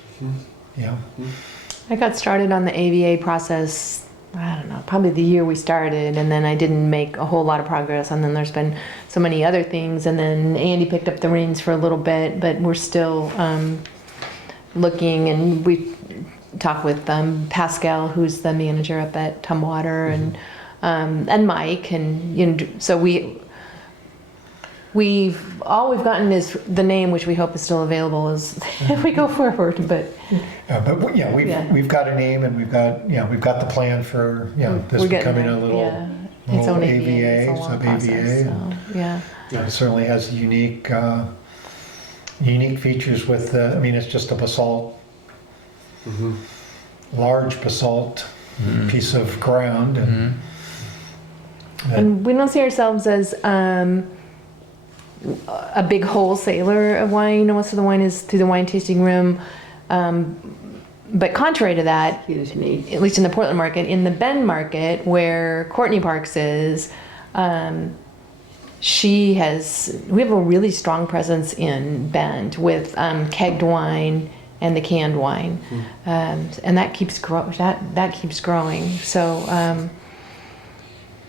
I got started on the AVA process, I don't know, probably the year we started, and then I didn't make a whole lot of progress, and then there's been so many other things, and then Andy picked up the reins for a little bit, but we're still looking, and we talked with Pascal, who's the manager up at Tumwater, and Mike, and so all we've gotten is the name, which we hope is still available as if we go forward. But we've got a name, and we've got the plan for this we're getting becoming there. a little, Its own AVA, AVA, it's a long sub process, AVA. so, It certainly has unique features with it's just a basalt, large basalt piece of ground, and we don't see ourselves as a big wholesaler of wine. Most of the wine is through the wine tasting room. But contrary to that, Excuse me. at least in the Portland market, in the Bend market where Courtney Parks is, we have a really strong presence in Bend with kegged wine and the canned wine, and that keeps growing. So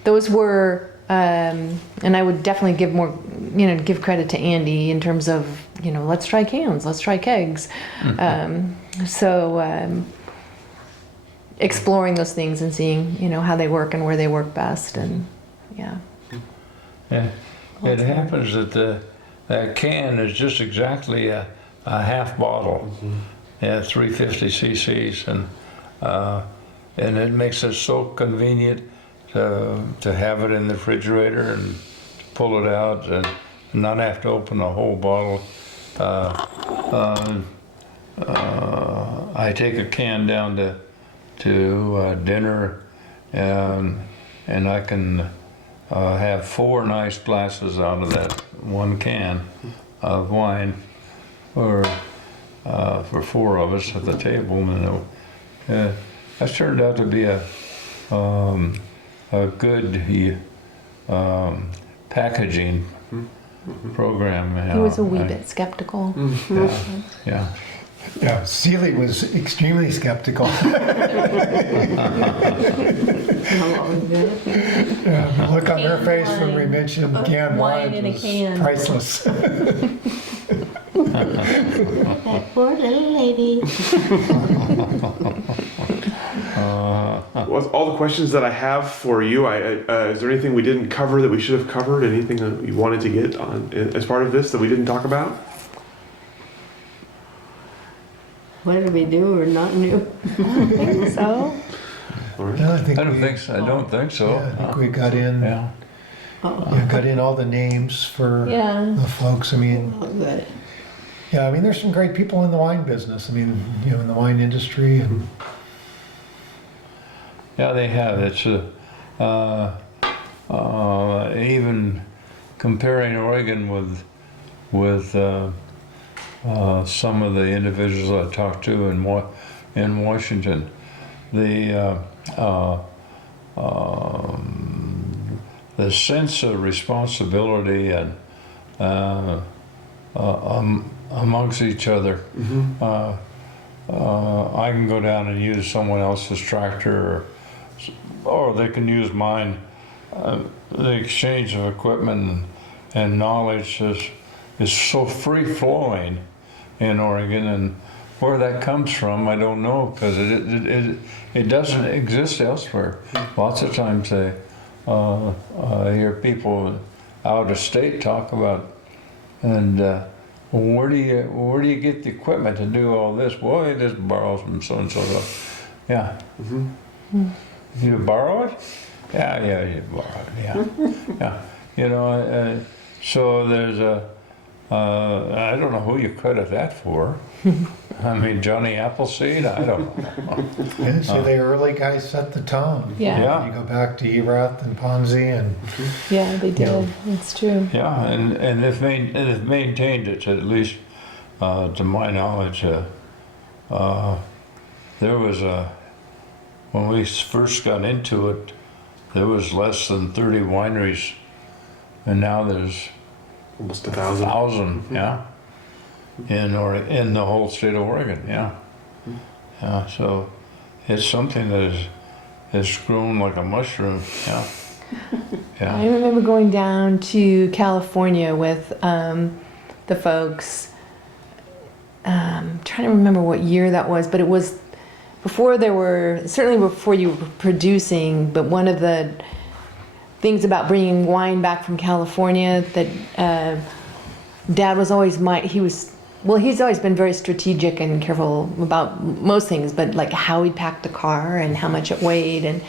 those were. And I would definitely give credit to Andy in terms of, let's try cans, let's try kegs. Exploring those things and seeing, how they work and where they work best, and Yeah. It happens that that can is just exactly a half bottle. 350 cc's, and it makes it so convenient to have it in the refrigerator and to pull it out and not have to open a whole bottle. I take a can down to dinner, and I can have 4 nice glasses out of that one can of wine for 4 of us at the table. And that's turned out to be a good packaging program. he was a wee bit skeptical. Yeah. Yeah, Ceille was extremely skeptical. How long was that? The look on her face when we mentioned canned Wine wine in a was can. priceless. That poor little lady. all the questions that I have for you. Is there anything we didn't cover that we should have covered? Anything that you wanted to get on as part of this that we didn't talk about? What did we do or not do? So, All right. Yeah, I think I don't we- think so. I don't think so. Yeah, I think we got in, Yeah. got in all the names for yeah. the folks. I mean, Oh, good. yeah, I mean, there's some great people in the wine business. I mean, you know, in the wine industry, and Yeah, they have. It's even comparing Oregon with some of the individuals I talked to in Washington, the sense of responsibility and amongst each other. I can go down and use someone else's tractor, or they can use mine. The exchange of equipment and knowledge is so free flowing in Oregon, and where that comes from, I don't know, because it doesn't exist elsewhere. Lots of times I hear people out of state talk about, and where do you get the equipment to do all this? Well, you just borrow from so and so. Yeah. You borrow it? Yeah, you borrow it. Yeah, yeah. You know, so there's I don't know who you credit that for. I mean, Johnny Appleseed? I don't know. yeah, so the early guys set the tone. Yeah. Yeah. You go back to Erath and Ponzi, and Yeah, they did. Yeah. It's true. Yeah, and they've maintained it, at least to my knowledge. There was when we first got into it, there was less than 30 wineries, and now there's Almost 1,000. 1,000. Yeah, in the whole state of Oregon. Yeah, yeah. So it's something that has grown like a mushroom. Yeah, yeah. I remember going down to California with the folks. Trying to remember what year that was, but it was before certainly before you were producing. But one of the things about bringing wine back from California that Dad was always he's always been very strategic and careful about most things, but like how he packed the car and how much it weighed and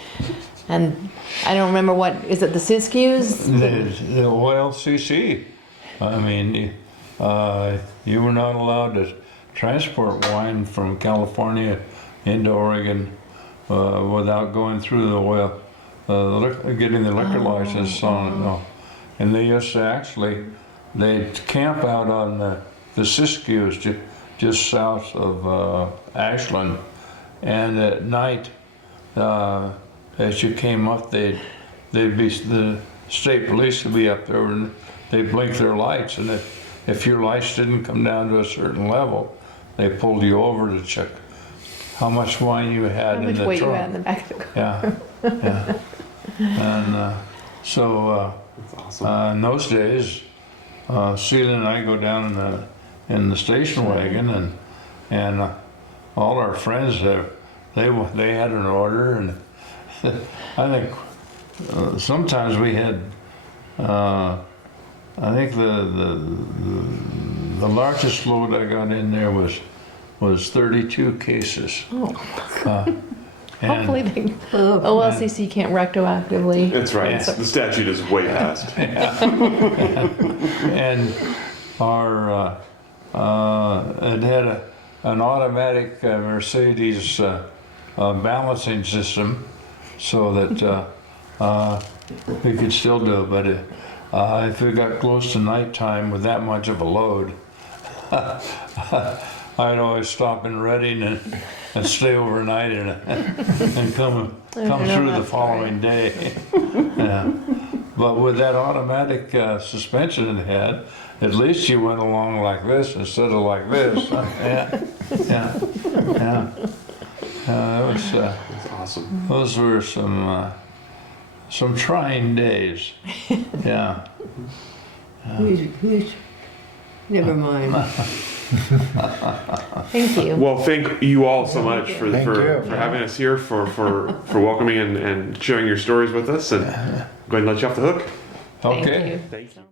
I don't remember what is it, the Siskiyous? The OLCC. I mean, you were not allowed to transport wine from California into Oregon without going through the oil, getting the liquor license on it. No. And they used to actually, they'd camp out on the Siskiyous just south of Ashland, and at night, as you came up, the state police would be up there and they'd blink their lights, and if your lights didn't come down to a certain level, they pulled you over to check how much wine you had How in much the weight you trunk. had in the back of the car. Yeah, yeah. And so That's awesome. in those days, Ceille and I go down in the station wagon, and all our friends they had an order, and I think sometimes we had. I think the largest load I got in there was 32 cases. Oh. And Hopefully the OLCC can't retroactively. That's right. Yeah. The statute is way past. and our it had an automatic Mercedes balancing system, so that we could still do it. But if we got close to nighttime with that much of a load, I'd always stop in Reading and stay overnight and come through the following day. Yeah. But with that automatic suspension it had, at least you went along like this instead of like this. Yeah, yeah, yeah. That was, That's awesome. those were some trying days. Yeah. Who's, never mind. Thank you. Well, thank you all so much for Thank you. having us here, for welcoming and sharing your stories with us. And I'm going to let you off the hook. Thank Okay. you. Thank you.